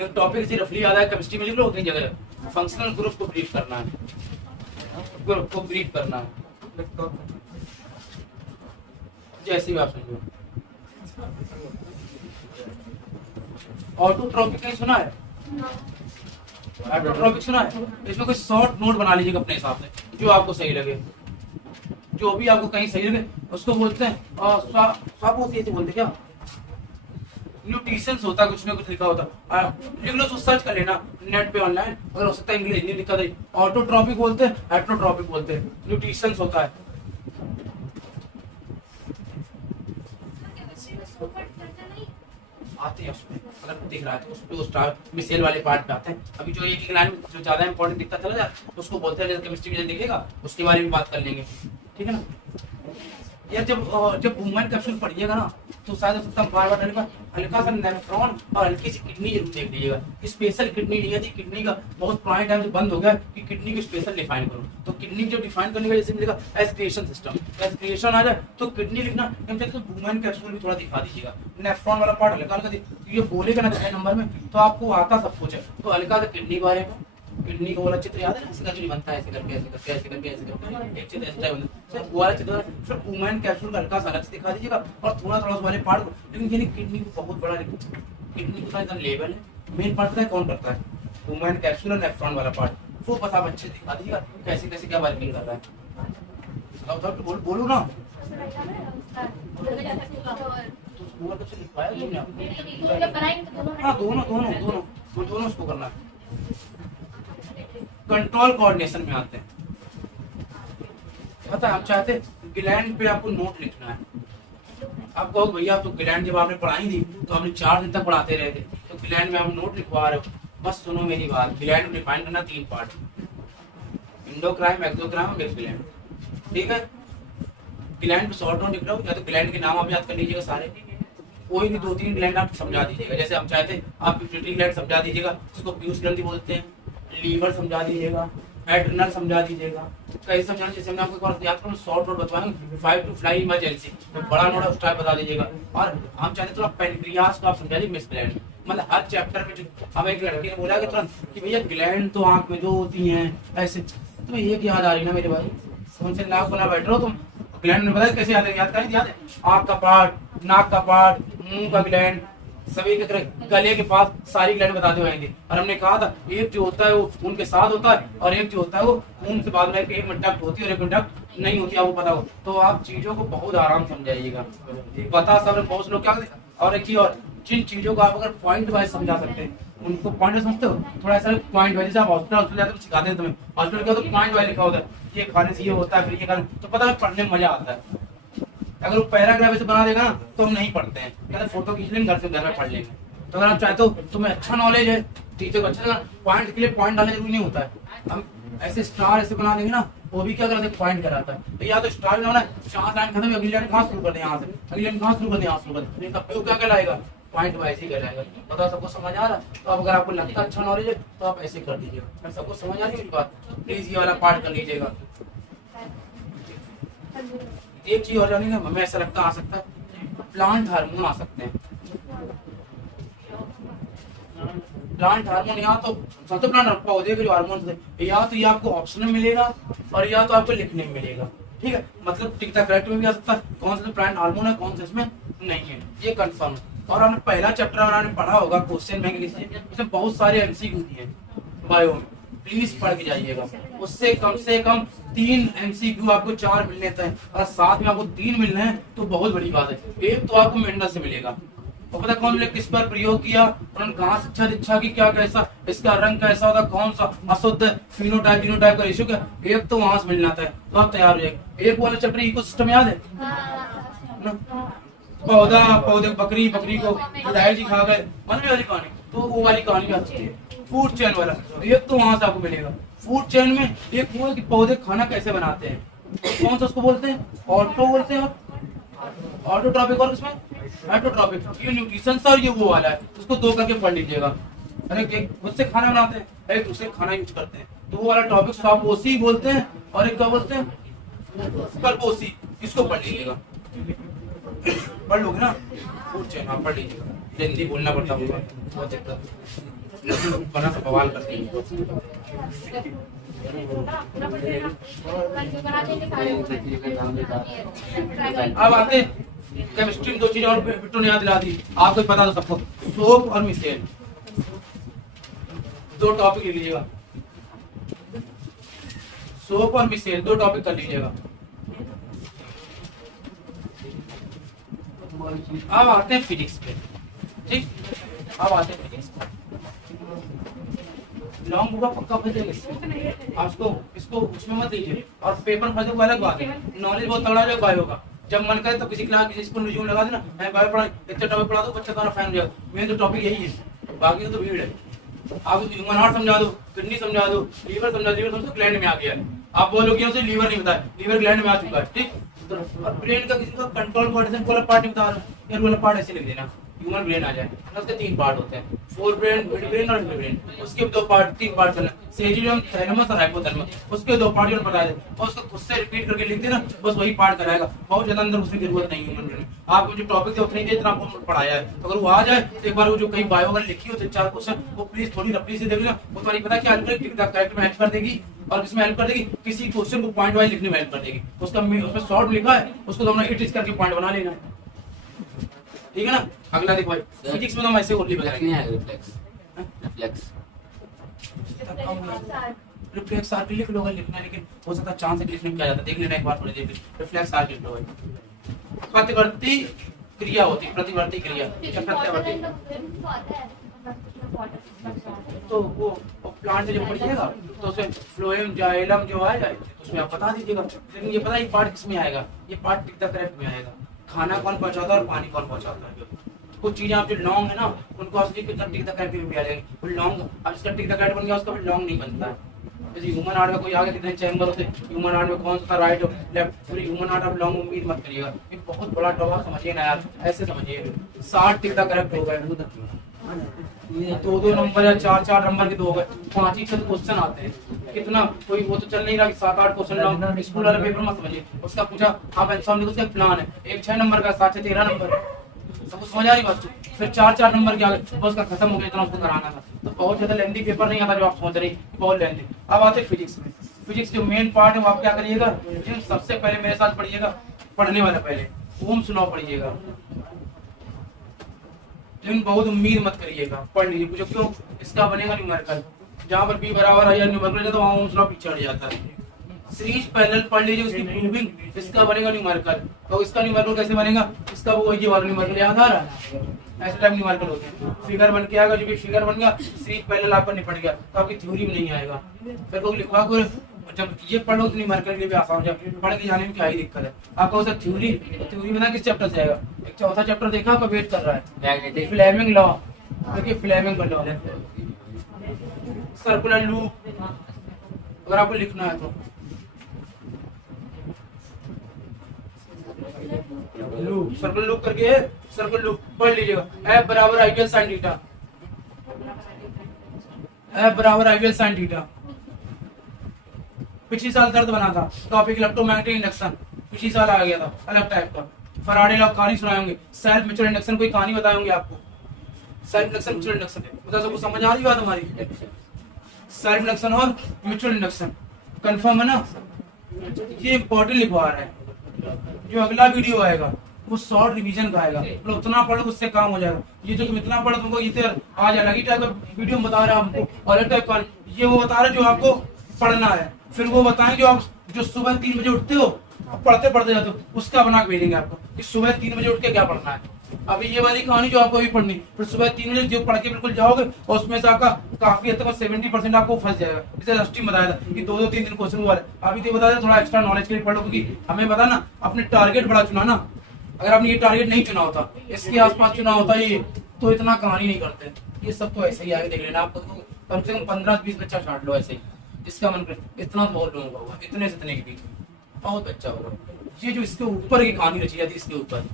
ये टॉपिक से रफली याद है, केमिस्ट्री में लिख लो कई जगह। फंक्शनल ग्रुप को ब्रीफ करना है, ग्रुप को ब्रीफ करना है, जैसी बात समझो। ऑटोट्रॉपिक नहीं सुना है? ऑटोट्रॉपिक सुना है? इसमें कोई शॉर्ट नोट बना लीजिएगा अपने हिसाब से, जो आपको सही लगे, जो भी आपको कहीं सही लगे उसको बोलते हैं। ऐसे बोलते क्या, न्यूट्रिशंस होता है, कुछ ना कुछ लिखा होता है, लिख लो, उसको सर्च कर लेना नेट पे ऑनलाइन, अगर हो सकता है इंग्लिश हिंदी लिखा था। ऑटोट्रॉपिक बोलते हैं, हेट्रोट्रॉपिक बोलते हैं, न्यूट्रिशंस होता है। आते हैं उसमें, अगर दिख रहा है तो उसमें स्टार मिसेल वाले पार्ट पे आते हैं। अभी जो एक लाइन जो ज्यादा इंपॉर्टेंट दिखता चला जाए उसको बोलते हैं, केमिस्ट्री में दिखेगा उसके बारे में बात कर लेंगे, ठीक है ना। या जब वुमेन कैप्सूल पढ़िएगा ना तो शायद हो सकता है बार बार हल्का सा नेफ्रॉन और हल्की सी किडनी जरूर देख लीजिएगा। स्पेशल किडनी नहीं है, किडनी का बहुत पुराने टाइम से बंद हो गया कि किडनी को स्पेशल डिफाइन करो। तो किडनी जो डिफाइन करने का जैसे मिलेगा एस्पिरेशन सिस्टम, एस्पिरेशन आ जाए तो किडनी लिखना, तो वुमेन कैप्सूल भी थोड़ा दिखा दीजिएगा। नेफ्रॉन वाला पार्ट हल्का हल्का ये बोलेगा ना 6 नंबर में तो आपको आता सब कुछ है। तो हल्का सा किडनी के बारे में, किडनी का वाला चित्र याद है ना, ऐसे करके बनता है, ऐसे करके ऐसे करके ऐसे करके ऐसे करके एक चित्र ऐसा बनता है, वो वाला चित्र। फिर वुमेन कैप्सूल का हल्का सा अलग से दिखा दीजिएगा और थोड़ा थोड़ा उस वाले पार्ट को, लेकिन ये किडनी को बहुत बड़ा, किडनी का इतना लेवल है, मेन पार्ट पता है कौन करता है, वुमेन कैप्सूल और नेफ्रॉन वाला पार्ट, वो बस आप अच्छे से दिखा दीजिएगा कैसे कैसे क्या वर्किंग कर रहा है। तो बोलो ना, हाँ दोनों दोनों दोनों दोनों उसको करना है। कंट्रोल कोऑर्डिनेशन में आते हैं, पता है हम चाहते ग्लैंड पे आपको नोट लिखना है। आप कहो भैया तो ग्लैंड जब आपने पढ़ाई थी तो आपने 4 दिन तक पढ़ाते रहे थे, तो ग्लैंड में आप नोट लिखवा रहे हो। बस सुनो मेरी बात, ग्लैंड को डिफाइन करना 3 part, endocrine, exocrine, mix gland, ठीक है। ग्लैंड पे शॉर्ट नोट लिख रहा हूँ, या तो ग्लैंड के नाम आप याद कर लीजिएगा सारे, कोई भी 2-3 ग्लैंड आप समझा दीजिएगा। जैसे हम चाहते आप पिट्यूटरी ग्लैंड समझा दीजिएगा, उसको पीयूष ग्रंथि बोलते हैं, लीवर समझा दीजिएगा, एड्रिनल समझा दीजिएगा, कई समझा। जैसे हमने आपको याद करो शॉर्ट नोट बताएंगे, 5 to fly इमरजेंसी, तो बड़ा नोट उस टाइप बता दीजिएगा। और हम चाहते थोड़ा पेनक्रियास को आप समझा दीजिए, मिस ग्लैंड, मतलब हर चैप्टर में जो हमें एक लड़के ने बोला कि तुरंत कि भैया ग्लैंड तो आंख में जो होती हैं ऐसे, तो एक याद आ रही ना मेरे भाई, उनसे नाक बना बैठ रहे हो तुम, ग्लैंड में बताया कैसे याद है, याद करें, याद है आंख का पार्ट, नाक का पार्ट, मुंह का ग्लैंड, सभी के तरह गले के पास सारी ग्लैंड बताते हुए। और हमने कहा था एक जो होता है वो खून के साथ होता है और एक जो होता है वो खून के बाद में एक में डक्ट होती है और एक में डक्ट नहीं होती है, आपको पता हो। तो आप चीजों को बहुत आराम समझाइएगा, पता सब बहुत लोग क्या। और एक चीज और, जिन चीजों को आप अगर पॉइंट वाइज समझा सकते हैं उनको पॉइंट समझते हो, थोड़ा सा पॉइंट वाइज, जैसे आप हॉस्पिटल जाते हो सिखाते हैं तुम्हें, हॉस्पिटल का तो पॉइंट वाइज लिखा होता है, ये खाने से ये होता है, फिर ये खाने, तो पता है पढ़ने में मजा आता है। अगर वो पैराग्राफ ऐसे बना देगा ना तो हम नहीं पढ़ते हैं, कहते फोटो खींच लेंगे घर से, घर में पढ़ लेंगे। तो अगर आप चाहते हो तुम्हें अच्छा नॉलेज है, टीचर को अच्छा लगा, पॉइंट के लिए पॉइंट डालने जरूरी नहीं होता है। हम ऐसे स्टार ऐसे बना देंगे ना, वो भी क्या करते हैं पॉइंट कराता है। तो या तो स्टार बनाना है, 4 लाइन खत्म, अगली लाइन कहाँ शुरू कर दें, यहाँ से अगली लाइन कहाँ शुरू कर दें, यहाँ शुरू कर दें, तब क्या कहलाएगा, पॉइंट वाइज ही कहलाएगा। पता सबको समझ आ रहा है? तो अब अगर आपको लगता है अच्छा नॉलेज है तो आप ऐसे कर दीजिएगा। सबको समझ आ रही है मेरी बात? प्लीज ये वाला पार्ट कर लीजिएगा। एक चीज और जानेंगे, हमें ऐसा लगता आ सकता है प्लांट हार्मोन आ सकते हैं। प्लांट हार्मोन या तो सबसे प्लांट पौधे के जो हार्मोन है, या तो ये आपको ऑप्शन में मिलेगा और या तो आपको लिखने में मिलेगा, ठीक है। मतलब टिक द करेक्ट में भी आ सकता है कौन सा प्लांट हार्मोन है, कौन सा इसमें नहीं है, ये कंफर्म। और हमने पहला चैप्टर आपने पढ़ा होगा क्वेश्चन बैंक लिस्ट, उसमें बहुत सारे एमसीक्यू दिए बायो में, प्लीज पढ़ के जाइएगा। उससे कम 3 एमसीक्यू आपको 4 मिलने हैं और साथ में आपको 3 मिलने हैं तो बहुत बड़ी बात है। एक तो आपको मेंढक से मिलेगा, और पता कौन ने किस पर प्रयोग किया, उन्होंने घास अच्छा दीक्षा की क्या कैसा, इसका रंग कैसा होता, कौन सा अशुद्ध फिनोटाइप जीनोटाइप का रेशियो क्या, एक तो वहां से मिल जाता है तो आप तैयार हो जाएंगे। एक वाला चैप्टर इकोसिस्टम याद है ना, पौधा पौधे बकरी बकरी को बुढ़ाई जी खा गए, मन में वाली कहानी, तो वो वाली कहानी भी आती है। फूड चेन वाला एक तो वहां से आपको मिलेगा। फूड चेन में एक वो है कि पौधे खाना कैसे बनाते हैं, तो कौन सा उसको बोलते हैं, ऑटो बोलते हैं, और ऑटोट्रॉपिक और उसमें हाइड्रोट्रॉपिक। ये न्यूट्रिशन और ये वो वाला है, उसको दो करके पढ़ लीजिएगा। अरे एक उससे खाना बनाते हैं, एक दूसरे खाना यूज करते हैं, तो वो वाला टॉपिक स्वापोषी बोलते हैं, और एक क्या बोलते हैं परपोषी, इसको पढ़ लीजिएगा। पढ़ लोगे ना फूड चेन, हाँ पढ़ लीजिएगा, हिंदी बोलना पड़ता होगा बहुत दिक्कत बना सा बवाल करती है। अब आते केमिस्ट्री में दो चीजें और बिट्टू ने याद दिला दी, आपको पता तो सबको, सोप और मिसेल, दो टॉपिक ले लीजिएगा, सोप और मिसेल दो टॉपिक कर लीजिएगा। अब आते हैं फिजिक्स पे, ठीक, अब आते हैं फिजिक्स पे। लॉन्ग बुक पक्का फंसेगा इसमें, आपको इसको उसमें मत लीजिए, और पेपर फंसे को अलग बात है, नॉलेज बहुत तगड़ा है बायो का, जब मन करे तो किसी क्लास किसी स्कूल रिज्यूम लगा देना, मैं बायो पढ़ा, इतना टॉपिक पढ़ा दो बच्चा तुम्हारा फैन हो जाएगा, मेन तो टॉपिक यही है, बाकी तो भीड़ है। आप ह्यूमन हार्ट समझा दो, किडनी समझा दो, लीवर समझा, लीवर समझो ग्लैंड में आ गया है, आप बोलोगे उसे लीवर नहीं बताया, लीवर ग्लैंड में आ चुका है, ठीक। और ब्रेन का किसी का कंट्रोल कोऑर्डिनेशन वाला पार्ट नहीं बता रहा, यार वाला पार्ट ऐसे लिख देना, ह्यूमन ब्रेन आ जाए, उसके तीन पार्ट होते हैं, फोर ब्रेन, मिड ब्रेन और ब्रेन, उसके दो पार्ट, तीन पार्ट करना, सेरियम, थैलेमस और हाइपोथैलेमस, उसके दो पार्ट और बता दे, और उसको खुद से रिपीट करके लिख देना, बस वही पार्ट कराएगा, बहुत ज्यादा अंदर उसकी जरूरत नहीं है ह्यूमन ब्रेन। आपको जो टॉपिक है उतनी देर इतना आपको पढ़ाया है, अगर वो आ जाए एक बार, वो जो कहीं बायो अगर लिखी हो तो चार क्वेश्चन वो प्लीज थोड़ी रफली से देख लेना, वो तुम्हारी पता क्या करेक्ट में हेल्प कर देगी, और किसमें हेल्प कर देगी, किसी क्वेश्चन को पॉइंट वाइज लिखने में हेल्प कर देगी, उसका उसमें शॉर्ट लिखा है, उसको तुमने इट करके पॉइंट बना लेना, ठीक है ना। अगला देखो भाई, फिजिक्स में तो हम ऐसे ओनली बताएंगे, रिफ्लेक्स आर्क लिख लोगे, लिखना लेकिन हो सकता है चांस लिखने में क्या जाता है, देख लेना एक बार थोड़ी देर, रिफ्लेक्स आर्क लिख लो भाई। प्रतिवर्ती क्रिया होती है, प्रतिवर्ती क्रिया क्या प्रत्यावर्ती, तो वो प्लांट से जब पढ़िएगा तो उसमें फ्लोएम जाइलम जो आएगा तो उसमें आप बता दीजिएगा, लेकिन ये पता है पार्ट किसमें आएगा, ये पार्ट टिक द करेक्ट में आएगा, खाना कौन पहुंचाता है और पानी कौन पहुंचाता है। कुछ चीजें आप जो लॉन्ग है ना उनको आप टिक द करेक्ट में भी आ जाएंगे, वो लॉन्ग अब इसका टिक द करेक्ट बन गया, उसका भी लॉन्ग नहीं बनता है। जैसे ह्यूमन हार्ट में कोई आगे कितने चैम्बर होते हैं, ह्यूमन हार्ट में कौन सा राइट लेफ्ट, पूरी ह्यूमन हार्ट आप लॉन्ग उम्मीद मत करिएगा, ये बहुत बड़ा टॉपिक समझिए ना यार, ऐसे समझिए 60 टिक द करेक्ट हो गए, दो नंबर या चार नंबर के दो हो गए, 5 ही क्वेश्चन आते हैं, कितना कोई वो तो चल नहीं रहा कि 7-8 क्वेश्चन स्कूल वाले पेपर मत समझिए, उसका पूछा आप आंसर लिखो, उसका प्लान है, एक 6 नंबर का 7 से 13 नंबर, सबको समझ आ रही बात, फिर 4 नंबर के आगे बस का खत्म हो गया, इतना उसको कराना था, तो बहुत ज्यादा लेंथी पेपर नहीं आता जो आप सोच रही बहुत लेंथी। अब आते फिजिक्स में, फिजिक्स जो मेन पार्ट है वो आप क्या करिएगा, सबसे पहले मेरे साथ पढ़िएगा, पढ़ने वाला पहले ओम्स लॉ पढ़िएगा, लेकिन बहुत उम्मीद मत करिएगा, पढ़ लीजिए, पूछो क्यों, इसका बनेगा न्यूमेरिकल, जहां पर b बराबर है या न्यूमेरिकल है तो वहां ओम्स लॉ पीछे हट जाता है। सीरीज पैरेलल पढ़ लीजिए, उसकी प्रूविंग, इसका बनेगा न्यूमेरिकल, तो इसका न्यूमेरिकल कैसे बनेगा, इसका वो ये वाला न्यूमेरिकल याद आ रहा है, ऐसे टाइप न्यूमेरिकल होते हैं, फिगर बन के आएगा, जो भी फिगर बन गया सीरीज पैरेलल आपका निपट गया, तो आपकी थ्योरी में नहीं आएगा, फिर को लिखवा को जब ये पढ़ लो तो न्यूमेरिकल के लिए भी आसान हो जाए, पढ़ के जाने में क्या ही दिक्कत है आपको, उसे थ्योरी में ना किस चैप्टर से आएगा, एक चौथा चैप्टर देखा आपका वेट कर रहा है, फ्लेमिंग लॉ, देखिए फ्लेमिंग का लॉ, सर्कुलर लूप अगर आपको लिखना है तो लूप, सर्कुलर लूप करके सर्कुलर लूप पढ़ लीजिएगा, F बराबर आइडियल साइन थीटा, F बराबर आइडियल साइन थीटा, पिछली साल दर्द बना था, टॉपिक इलेक्ट्रोमैग्नेटिक इंडक्शन, पिछली साल आ गया था अलग टाइप का, फराडे लॉ कहानी सुनाए होंगे, सेल्फ म्यूचुअल इंडक्शन कोई कहानी बताए होंगे आपको, सेल्फ इंडक्शन म्यूचुअल इंडक्शन, बता सबको समझ आ रही बात हमारी, सेल्फ इंडक्शन और म्यूचुअल इंडक्शन कंफर्म है ना, ये इंपॉर्टेंट लिखवा रहा है, जो अगला वीडियो आएगा वो शॉर्ट रिवीजन का आएगा, मतलब उतना पढ़ो उससे काम हो जाएगा, ये जो तुम इतना पढ़ो तुमको ये आज अलग ही टाइप का वीडियो में बता रहा है हमको, अलग टाइप का, ये वो बता रहा है जो आपको पढ़ना है, फिर वो बताएं जो आप जो सुबह 3 बजे उठते हो पढ़ते पढ़ते जाते हो, उसका बना के भेजेंगे आपको कि सुबह 3 बजे उठ के क्या पढ़ना है, अभी ये वाली कहानी जो आपको अभी पढ़नी, फिर सुबह 3 बजे जो पढ़ के बिल्कुल जाओगे और उसमें से आपका काफी हद तक 70% आपको फंस जाएगा। जैसे रस्टी बताया था कि 2-2 3 क्वेश्चन हुआ है, अभी तो बता दें थोड़ा एक्स्ट्रा नॉलेज के लिए पढ़ लो, क्योंकि हमें पता ना अपने टारगेट बड़ा चुना ना। अगर आपने ये टारगेट नहीं चुना होता, इसके आसपास चुना होता ये, तो इतना कहानी नहीं करते। ये सब तो ऐसे ही आगे देख लेना, आपको कम से कम 15-20 बच्चा छाट लो ऐसे ही, जिसका मन करे। इतना बहुत लोगों का होगा, इतने से इतने की बहुत अच्छा होगा। ये जो इसके ऊपर की कहानी रची जाती है इसके ऊपर,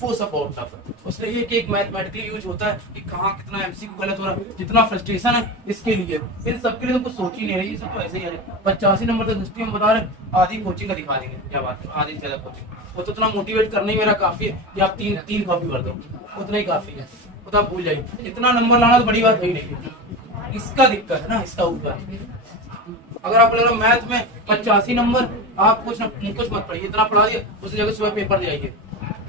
वो सब बहुत टफ है। उसमें एक मैथमेटिकली यूज होता है कि कहाँ कितना एमसीक्यू गलत हो रहा है, जितना फ्रस्ट्रेशन है इसके लिए, इन सब के लिए तो कुछ सोच ही नहीं रही। ये सब तो ऐसे ही है। 85 नंबर तक हिस्ट्री में बता रहे, आधी कोचिंग का दिखा देंगे, क्या बात है, आधी से ज्यादा कोचिंग। वो तो इतना मोटिवेट करना ही मेरा काफी है कि आप तीन कॉपी कर दो, उतना ही काफी है। तो आप भूल जाइए, इतना नंबर लाना तो बड़ी बात है ही नहीं। इसका दिक्कत है ना, इसका ऊपर। अगर आप लग रहा मैथ में 85 नंबर, आप कुछ मत पढ़िए, इतना पढ़ा दिया, उस जगह सुबह पेपर दे आइए।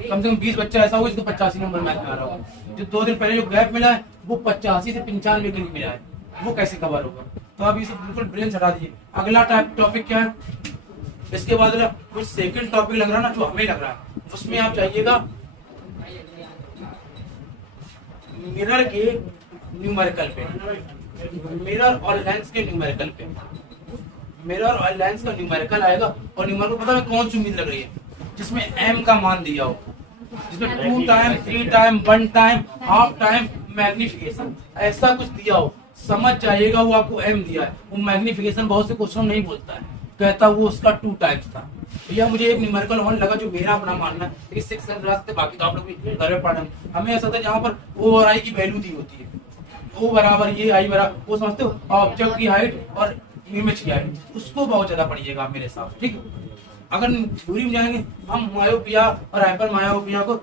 कम से कम 20 बच्चा ऐसा हो जिसको 85 नंबर मैथ में आ रहा होगा। जो 2 दिन पहले जो गैप मिला है वो 85 से 95 के लिए मिला है, वो कैसे कवर होगा? तो आप ये सब बिल्कुल ब्रेन हटा दीजिए। अगला टॉपिक क्या है इसके बाद? कुछ सेकंड टॉपिक लग रहा है ना, जो हमें लग रहा है, उसमें आप चाहिएगा मिरर के न्यूमेरिकल पे, मिरर और लेंस के न्यूमेरिकल पे। मिरर और लेंस का न्यूमेरिकल आएगा, और न्यूमेरिकल पता है कौन सी उम्मीद लग रही है? जिसमें m का मान दिया हो, जिसमें 2 time 3 time 1 time half time magnification ऐसा कुछ दिया हो, समझ जाइएगा वो आपको m दिया है। वो मैग्निफिकेशन बहुत से क्वेश्चन नहीं बोलता है, कहता वो उसका 2 टाइम्स था। यह मुझे एक न्यूमेरिकल और लगा जो मेरा अपना मानना है, लेकिन 6 रास्ते बाकी तो आप लोग भी घर में पढ़ेंगे। हमें ऐसा था जहाँ पर ओ और आई की वैल्यू दी होती है, ओ बराबर ये, आई बराबर वो, समझते हो? ऑब्जेक्ट की हाइट और इमेज की हाइट, उसको बहुत ज्यादा पढ़िएगा आप मेरे साथ, ठीक है? अगर थ्योरी में जाएंगे हम मायोपिया और हाइपर मायोपिया को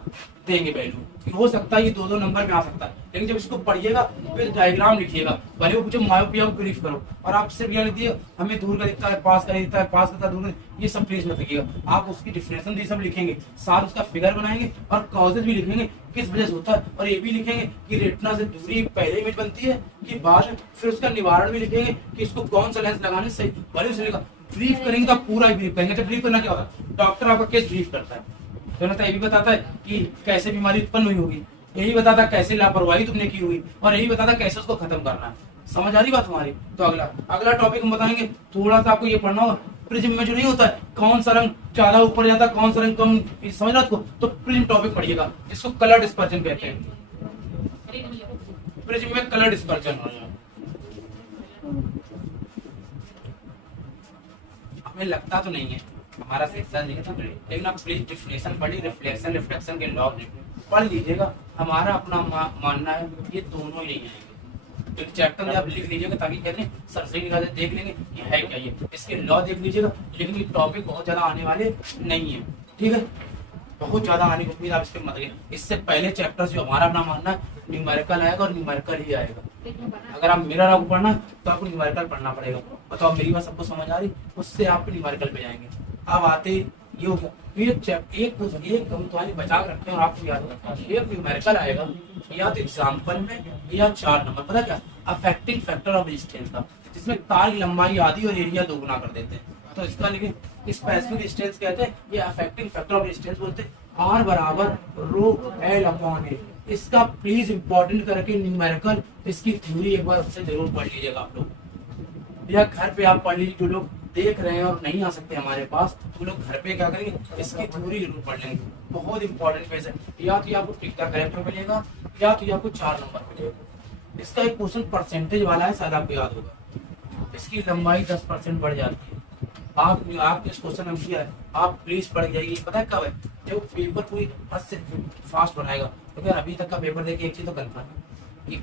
देंगे वैल्यू, हो सकता है ये 2-2 नंबर में आ सकता है, लेकिन जब इसको पढ़िएगा फिर डायग्राम लिखिएगा, भले वो पूछे मायोपिया को ब्रीफ करो, और आप सिर्फ यह लिख दिए हमें दूर का दिखता है, पास का दिखता है, पास का दूर का, ये सब प्लीज मत लिखिएगा। आप उसकी डिफिनेशन ये सब लिखेंगे, साथ उसका फिगर बनाएंगे और कॉजेज भी लिखेंगे किस वजह से होता है, और ये भी लिखेंगे कि रेटिना से दूरी पहले इमेज बनती है कि बाद में, फिर उसका निवारण भी लिखेंगे कि इसको कौन सा लेंस लगाने सही, भले उसे लिखा। ब्रीफ करेंगे तो पूरा ही ब्रीफ करेंगे। ब्रीफ करना क्या होता है? डॉक्टर आपका केस ब्रीफ करता है, तो ये भी बताता है कि कैसे बीमारी उत्पन्न हुई होगी, यही बताता है कैसे लापरवाही तुमने की हुई, और यही बताता है कैसे उसको खत्म करना है। समझ आ रही बात हमारी? तो अगला टॉपिक हम बताएंगे। थोड़ा सा आपको ये पढ़ना होगा, प्रिज्म में जो नहीं होता है कौन सा रंग ज्यादा ऊपर जाता है, कौन सा रंग कम, समझ रहा आपको? तो प्रिज्म टॉपिक पढ़िएगा, जिसको कलर डिस्पर्जन कहते हैं। प्रिज्म में कलर डिस्पर्जन हमें लगता तो नहीं है हमारा सेक्शन नहीं था, लेकिन आप प्लीज डिफिनेशन पढ़िए, रिफ्लेक्शन रिफ्लेक्शन के लॉ पढ़ लीजिएगा। हमारा अपना मानना है ये दोनों ही नहीं है, एक चैप्टर में आप लिख लीजिएगा ताकि कहते हैं सर सही निकाल देख लेंगे ये है क्या, ये इसके लॉ देख लीजिएगा। लेकिन ये टॉपिक बहुत ज्यादा आने वाले नहीं है, ठीक है? बहुत ज्यादा आने की उम्मीद आप इस पे मत करिए। इससे पहले चैप्टर जो हमारा अपना मानना है न्यूमेरिकल आएगा, और न्यूमेरिकल ही आएगा। अगर आप मिरर आपको पढ़ना तो आपको न्यूमेरिकल पढ़ना पड़ेगा। बताओ मेरी बात सबको समझ आ रही? उससे आप न्यूमेरिकल पे जाएंगे। अब आते ये हो गया, एक तुम्हारी बचा के रखते हैं और आपको याद होगा एक न्यूमेरिकल आएगा या तो एग्जाम्पल में या 4 नंबर, पता क्या? अफेक्टिंग फैक्टर ऑफ डिस्टेंस का, जिसमें तार की लंबाई आधी और एरिया दोगुना कर देते हैं। तो इसका लेकिन स्पेसिफिक डिस्टेंस कहते हैं, ये अफेक्टिंग फैक्टर ऑफ डिस्टेंस बोलते हैं। R बराबर रो L अपॉन ए। इसका प्लीज इंपॉर्टेंट करके न्यूमेरिकल, इसकी थ्योरी एक बार उससे जरूर पढ़ लीजिएगा आप लोग, या घर पे आप पढ़ लीजिए। जो लोग देख रहे हैं और नहीं आ सकते हमारे पास, तो लोग घर पे क्या करेंगे, इसकी थ्योरी जरूर पढ़ लेंगे। बहुत इंपॉर्टेंट पेज है, या तो आपको टिक द करेक्टर मिलेगा या तो आपको 4 नंबर मिलेगा। इसका एक क्वेश्चन परसेंटेज वाला है, शायद आपको याद होगा। इसकी लंबाई 10% बढ़ जाती है। आपके इस क्वेश्चन में किया है, आप प्लीज पढ़ जाइए। पता है कब है? जब पेपर पूरी हद से फास्ट बनाएगा। तो क्या अभी तक का पेपर देखिए, एक चीज तो कंफर्म है कि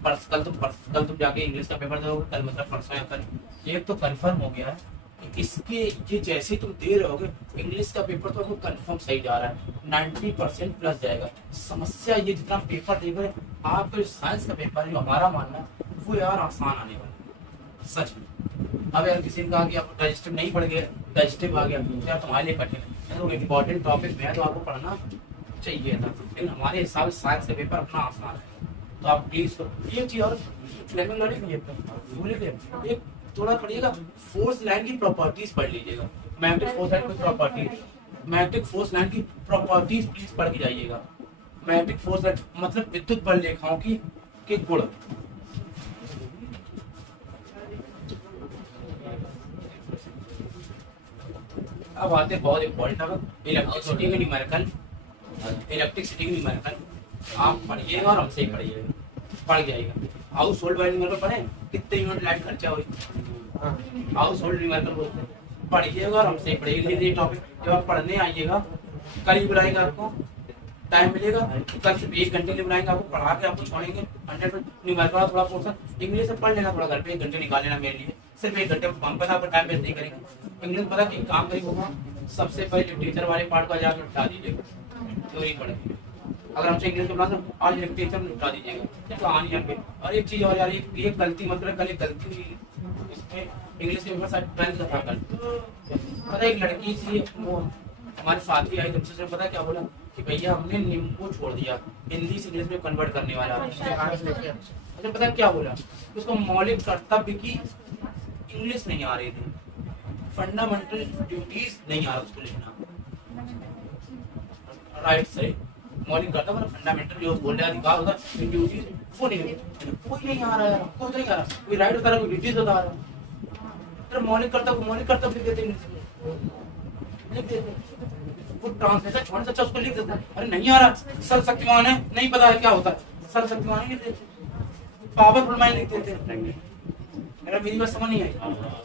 कल तुम जाके इंग्लिश का पेपर दोगे, कल मतलब परसों या कल, एक तो कंफर्म हो गया है कि इसके ये जैसे तुम दे रहोगे इंग्लिश का पेपर तो आपको कंफर्म सही जा रहा है, 90% प्लस जाएगा। समस्या ये जितना पेपर देख रहे आपका साइंस का पेपर जो हमारा मानना है वो यार आसान आने वाला है, सच में। अब यार किसी ने कहा कि आप डाइजेस्टिव नहीं पढ़ गए, डाइजेस्टिव आ गया तो यार तुम्हारे लिए कठिन है। तो इम्पोर्टेंट टॉपिक में है तो आपको पढ़ना चाहिए था, लेकिन हमारे हिसाब से साइंस का पेपर अपना आसान है। तो आप प्लीज ये चीज और फ्लेमिंग लॉ लिख एक थोड़ा पढ़िएगा, फोर्स लाइन की प्रॉपर्टीज पढ़ लीजिएगा। मैग्नेटिक फोर्स लाइन की प्रॉपर्टीज, मैग्नेटिक फोर्स लाइन की प्रॉपर्टीज प्लीज पढ़ के जाइएगा। मैग्नेटिक फोर्स मतलब विद्युत बल रेखाओं की के गुण। अब आते बहुत इंपॉर्टेंट इलेक्ट्रिसिटी के न्यूमेरिकल। इलेक्ट्रिसिटी के न्यूमेरिकल आप पढ़िएगा और हमसे ही पढ़िएगा, पढ़ जाएगा। हाउस होल्ड वाइज न्यूमेरिकल पढ़े, कितने यूनिट लाइट खर्चा हुई, हाउस होल्ड न्यूमेरिकल बोलते हैं, पढ़िएगा और हमसे ही पढ़िएगा। ये टॉपिक जब आप पढ़ने आइएगा, कल ही बुलाएंगे, आपको टाइम मिलेगा कल से 1 घंटे लिए बुलाएंगे, आपको पढ़ा के आपको छोड़ेंगे 100 न्यूमेरिकल थोड़ा पोर्शन इंग्लिश से पढ़ लेना, थोड़ा घर पे 1 घंटे निकाल लेना मेरे लिए, सिर्फ 1 घंटे हम पता आपको टाइम वेस्ट नहीं करेंगे। इंग्लिश पता कि काम करी होगा, सबसे पहले लिटरेचर वाले पार्ट को जाकर उठा दीजिएगा, थ्योरी पढ़ेंगे। अगर हमसे इंग्लिश में पढ़ा तो आज लिटरेचर में उठा दीजिएगा कहानी पे। और एक चीज और यार, ये गलती मतलब कल एक गलती हुई इसमें इंग्लिश के पेपर शायद 12th का था कल। पता एक लड़की थी, वो हमारे साथ ही आई, तुमसे पता क्या बोला कि भैया हमने नींबू छोड़ दिया, हिंदी से इंग्लिश में कन्वर्ट करने वाला। अच्छा पता क्या बोला, उसको मौलिक कर्तव्य की इंग्लिश नहीं आ रही थी, फंडामेंटल ड्यूटीज नहीं आ रहा उसको लिखना, राइट से मौलिक कर्तव्य मतलब फंडामेंटल जो बोल रहा अधिकार होता है ड्यूटीज, वो नहीं आ रहा है, कोई नहीं आ रहा, कोई राइट बता रहा, कोई ड्यूटीज बता रहा। मौलिक कर्तव्य लिख देते लिख देते, वो ट्रांसलेशन छोड़ने से अच्छा उसको लिख देता है। अरे नहीं आ रहा, सर्वशक्तिमान है, नहीं पता है क्या होता है, सर्वशक्तिमान लिख देते, पावरफुल माइंड लिख देते। मेरा मेरी बात समझ नहीं आई,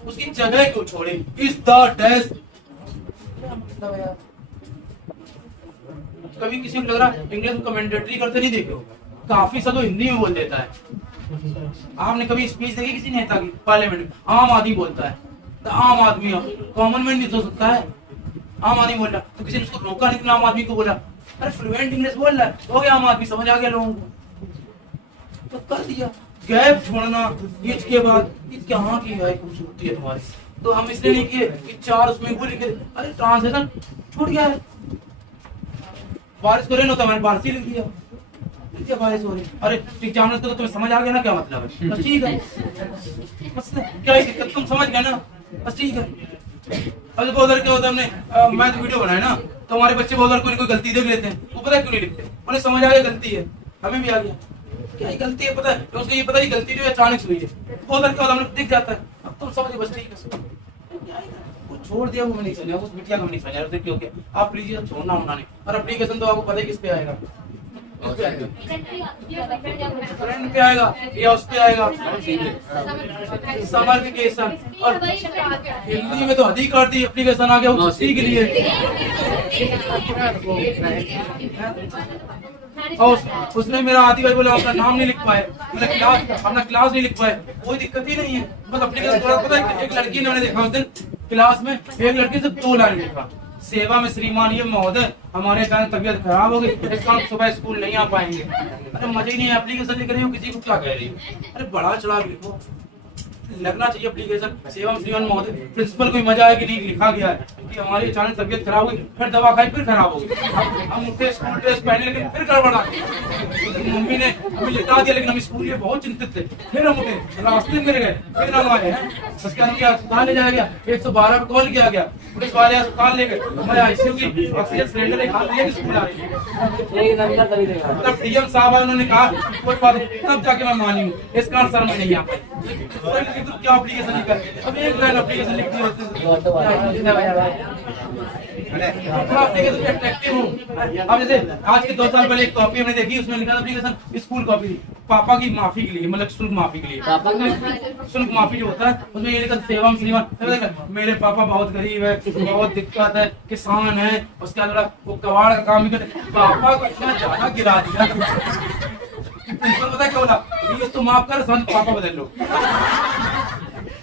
उसकी जगह क्यों छोड़े, इज द टेस्ट। कभी किसी को लग रहा इंग्लिश में कमेंटेटरी करते नहीं देखे, काफी सा तो हिंदी में बोल देता है। आपने कभी स्पीच देखी किसी नेता की पार्लियामेंट में, आम आदमी बोलता है, तो आम आदमी कॉमन मैन नहीं सोच सकता है, आम आदमी बोल रहा तो किसी ने उसको रोका नहीं, आम आदमी को बोला अरे फ्लुएंट इंग्लिश बोल रहा है, हो गया आम आदमी, समझ आ गया लोगों को, तो कर दिया। गैप छोड़ना इसके बाद ये क्या की है खूबसूरती है तुम्हारी, तो हम इसलिए नहीं किए कि 4 उसमें बोल लिखे, अरे ट्रांसलेशन छूट गया है, बारिश हो रही ना तो मैंने बारिश ही लिख दिया, क्या बारिश हो रही, अरे एग्जामिनर को तो तुम्हें समझ आ गया ना क्या मतलब है, बस ठीक है, बस क्या ही दिक्कत, तुम समझ गए ना, बस ठीक है। अब बहुत बार क्या होता है, हमने मैं तो वीडियो बनाया ना, तो हमारे बच्चे बहुत बार कोई गलती देख लेते हैं, वो पता क्यों नहीं लिखते, उन्हें समझ आ गया गलती है, हमें भी आ गया क्या ही गलती है, पता है तो उसको ये पता ही गलती जो है अचानक हुई है, बहुत बार क्या होता है हमें दिख जाता है, अब तुम समझ बस ठीक है, वो छोड़ दिया, वो मैं नहीं समझा, उस बिटिया को नहीं समझा, उसने क्यों किया, आप प्लीज छोड़ना होना नहीं। और एप्लीकेशन तो आपको पता है किस पे आएगा, फ्रेंड पे आएगा या उस पे आएगा, समर्थिकेशन, और हिंदी में तो अधिकार दी एप्लीकेशन आ गया उसी के लिए, और उसने मेरा आदि भाई बोला अपना नाम नहीं लिख पाए, अपना क्लास नहीं लिख पाए, कोई दिक्कत ही नहीं है, बस एप्लीकेशन थोड़ा पता है। एक लड़की ने मैंने देखा उस दिन क्लास में, एक लड़की से 2 लाइन लिखा, सेवा में श्रीमान ये महोदय हमारे कारण तबीयत खराब हो गई, इस कारण सुबह स्कूल नहीं आ पाएंगे। अरे मजे ही नहीं है, एप्लीकेशन लिख रही हो, किसी को क्या कह रही हो, अरे बड़ा चढ़ा लिखो, लगना चाहिए एप्लीकेशन सेवा में श्रीमान महोदय, प्रिंसिपल को मजा आया कि नहीं लिखा गया है कि हमारी अचानक तबीयत खराब हुई, फिर दवा खाई फिर खराब हो गई, हम उठे स्कूल ड्रेस पहने लेकिन फिर गड़बड़ा, मम्मी ने हमें लिटा दिया, लेकिन हम स्कूल में बहुत चिंतित थे, फिर हम उठे रास्ते में गिर गए, फिर हम आए हैं, उसके बाद अस्पताल ले जाया गया, 112 पे कॉल किया गया, पुलिस वाले अस्पताल ले गए, हमारे आईसीयू की ऑक्सीजन सिलेंडर एक हाथ लेके स्कूल आ रही है, तब डीएम साहब आए, उन्होंने कहा कोई बात नहीं, तब जाके मैं मानी हूँ, इस कारण सर में नहीं आ पाई, क्या एप्लीकेशन लिखा, अब एक लाइन एप्लीकेशन लिख दी अट्रैक्टिव हूँ। अब जैसे आज के 2 साल पहले एक कॉपी हमने देखी, उसमें लिखा था एप्लीकेशन स्कूल कॉपी, पापा की माफी के लिए, मतलब शुल्क माफी के लिए, शुल्क माफी जो होता है उसमें ये लिखा सेवा श्रीमान, मेरे पापा बहुत गरीब है, बहुत दिक्कत है, किसान है, उसके बाद वो कबाड़ का काम भी करते, पापा को इतना ज्यादा गिरा दिया, पता क्या बोला, प्लीज तो माफ कर, समझ पापा बदल लो,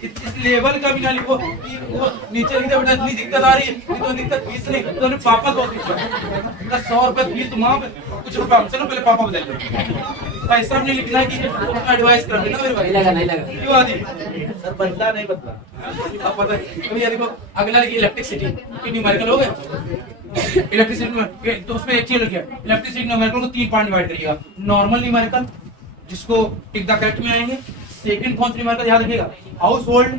इस लेवल का भी ना लिखो कि वो नीचे लिखा बेटा इतनी दिक्कत आ रही है, तो दिक्कत फीस नहीं, तो पापा को 100 रुपए फीस तुम कुछ रुपए हमसे लो, पहले पापा बदल लो, पैसा नहीं लिखना है कि एडवाइस कर देना मेरे भाई, नहीं लगा क्यों आदि सर बदला नहीं बदला, अब पता है। ये देखो अगला लिखिए इलेक्ट्रिसिटी की न्यूमेरिकल हो गए, इलेक्ट्रिसिटी में तो उसमें एक चीज लिखिए, इलेक्ट्रिसिटी न्यूमेरिकल को 3 पार्ट डिवाइड करिएगा, नॉर्मल न्यूमेरिकल जिसको टिक द करेक्ट में आएंगे, सेकंड कौन सी न्यूमेरिकल याद रखिएगा, हाउस होल्ड,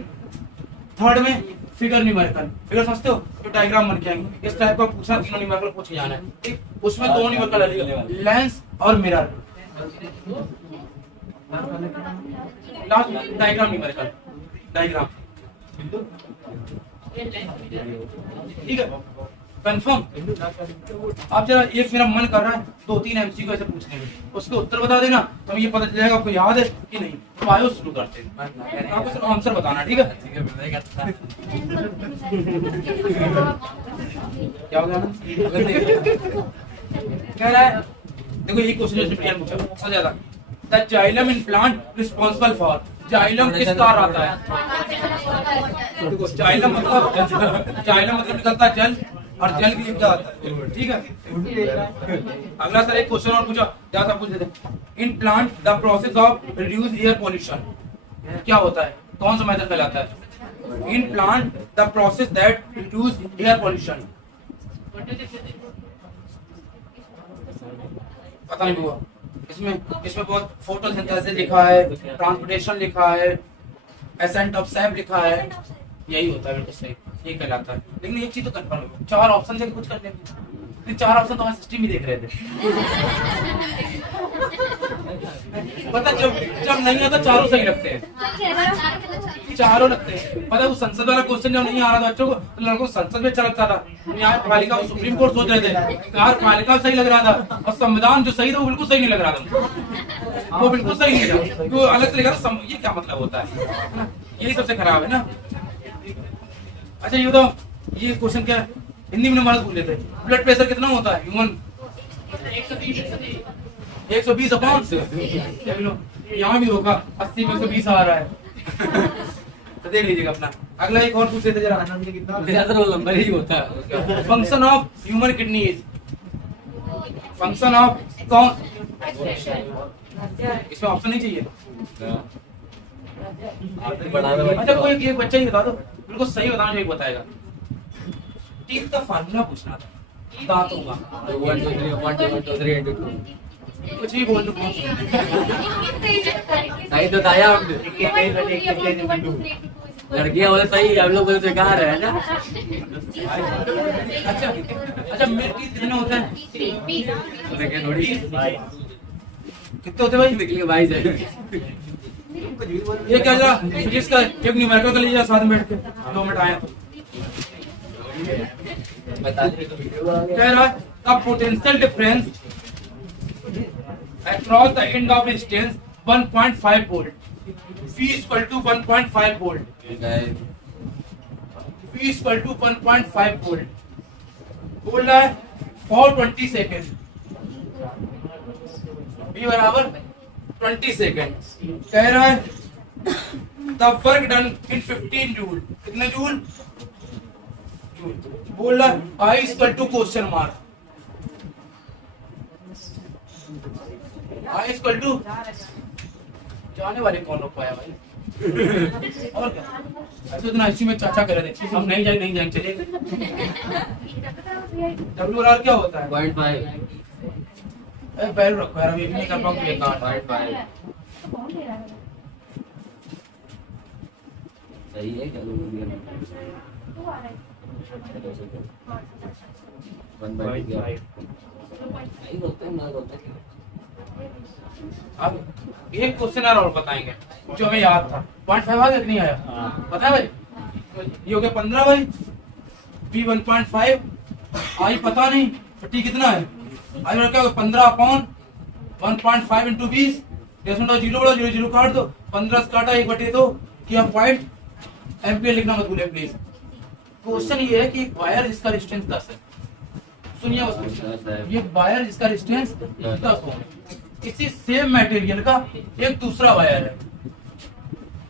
थर्ड में फिगर न्यूमेरिकल, फिगर समझते हो, जो डायग्राम बन के आएंगे इस टाइप का पूछना, तीनों न्यूमेरिकल पूछ जाना है, ठीक। उसमें दो न्यूमेरिकल लगेगा, लेंस और mirror. Last diagram numerical, diagram, ठीक है, कंफर्म। आप जरा एक मेरा मन कर रहा है 2-3 एमसीक्यू ऐसे पूछने में, उसके उत्तर बता देना तो ये पता चल जाएगा आपको याद है कि नहीं। तो आयो शुरू करते हैं, आपको सिर्फ आंसर बताना, ठीक है। क्या हो गया ना, कह रहा है, देखो यही क्वेश्चन पूछा सबसे ज्यादा, the xylem in plant responsible for, xylem किस कार आता है, देखो जाइलम मतलब निकलता है जल, और जल की क्या आता है, ठीक है। अगला सर एक क्वेश्चन और पूछा, ज्यादा पूछ लेते हैं, in plant the process of reduce air pollution क्या होता है, कौन सा मेथड कहलाता है, in plant the process that reduce air pollution, पता नहीं हुआ। इसमें बहुत फोटोसिंथेसिस लिखा है, ट्रांसपोर्टेशन लिखा है, एसेंट ऑफ सैप लिखा है, यही होता है, बिल्कुल सही, यही कहलाता है। लेकिन एक चीज तो कंफर्म है, 4 ऑप्शन से कुछ करने में, 4 ऑप्शन तो हमारे सिस्टम ही देख रहे थे। पता जब नहीं आता चारों सही लगते हैं, चारों लगते हैं। पता है वो संसद वाला क्वेश्चन जब नहीं आ रहा था बच्चों को, तो लड़कों को संसद में अच्छा लगता था, न्यायपालिका और सुप्रीम कोर्ट सोच रहे थे, कार्यपालिका सही लग रहा था, और संविधान जो सही था वो बिल्कुल सही नहीं लग रहा था, वो बिल्कुल सही नहीं था, वो अलग से लग रहा। ये क्या मतलब होता है, यही सबसे खराब है ना। अच्छा ये बताओ, ये क्वेश्चन क्या है, हिंदी में हमारा पूछ लेते हैं, ब्लड प्रेशर कितना होता है ह्यूमन, 120 अपॉन, यहाँ भी होगा 80 में 120 आ रहा है। तो देख लीजिएगा अपना। अगला एक और पूछ लेते जरा, नंबर ही होता है। Function of human kidney is, function of कौन, इसमें ऑप्शन नहीं चाहिए। अच्छा कोई एक बच्चा ही बता दो, बिल्कुल सही बताना जो एक बताएगा। टीथ का फार्मूला पूछना था, दांतों का, 1 2 3 1 2 1 2 3 into 2, कुछ भी बोल दो। सही तो बताया हमने, लड़कियां बोले सही, हम लोग बोले बेकार है ना। अच्छा मेरे टीथ कितने होते हैं, थोड़ी कितने होते हैं भाई, निकलेंगे भाई से। ये क्या जरा फिजिक्स का एक न्यूमेरिकल कर लीजिए साथ में बैठ के, 2 मिनट आए तो बता दे तो वीडियो कह रहा है the potential difference across the end of resistance 1.5 volt, V equal to 1.5 volt, V equal to 1.5 volt, बोल रहा है for 20 seconds, V बराबर 20 seconds, कह रहा है the work done in 15 joule, कितने जूल, बोल रहा है I equal to question mark, I equal to, जाने वाले कौन रोक पाया भाई। और क्या ऐसे इतना इसी में चाचा कह रहे थे हम नहीं जाएंगे चलेंगे। डब्ल्यू आर क्या होता है, 0.5, बैल रखो यार, अभी नहीं कर पाऊंगा ये कार्ड। 0.5 सही है क्या लोग, 1/5 सही बोलते हैं ना, बोलते हैं। अब एक क्वेश्चन और बताएंगे जो हमें याद था, 0.5 आ गया नहीं आया, पता है भाई, ये हो गया 15 भाई, बी 1.5, आई पता नहीं, टी कितना है, आई क्या होगा 15 अपॉन 1.5 इंटू 20, 0.0 काट दो, 15 से काटा 1/2 किया पॉइंट, एम्पियर लिखना मत भूलिए प्लीज। क्वेश्चन ये है कि वायर जिसका रेजिस्टेंस 10 है, सुनिए बस, ये वायर जिसका रेजिस्टेंस 10 ओम, इसी सेम मटेरियल का एक दूसरा वायर है,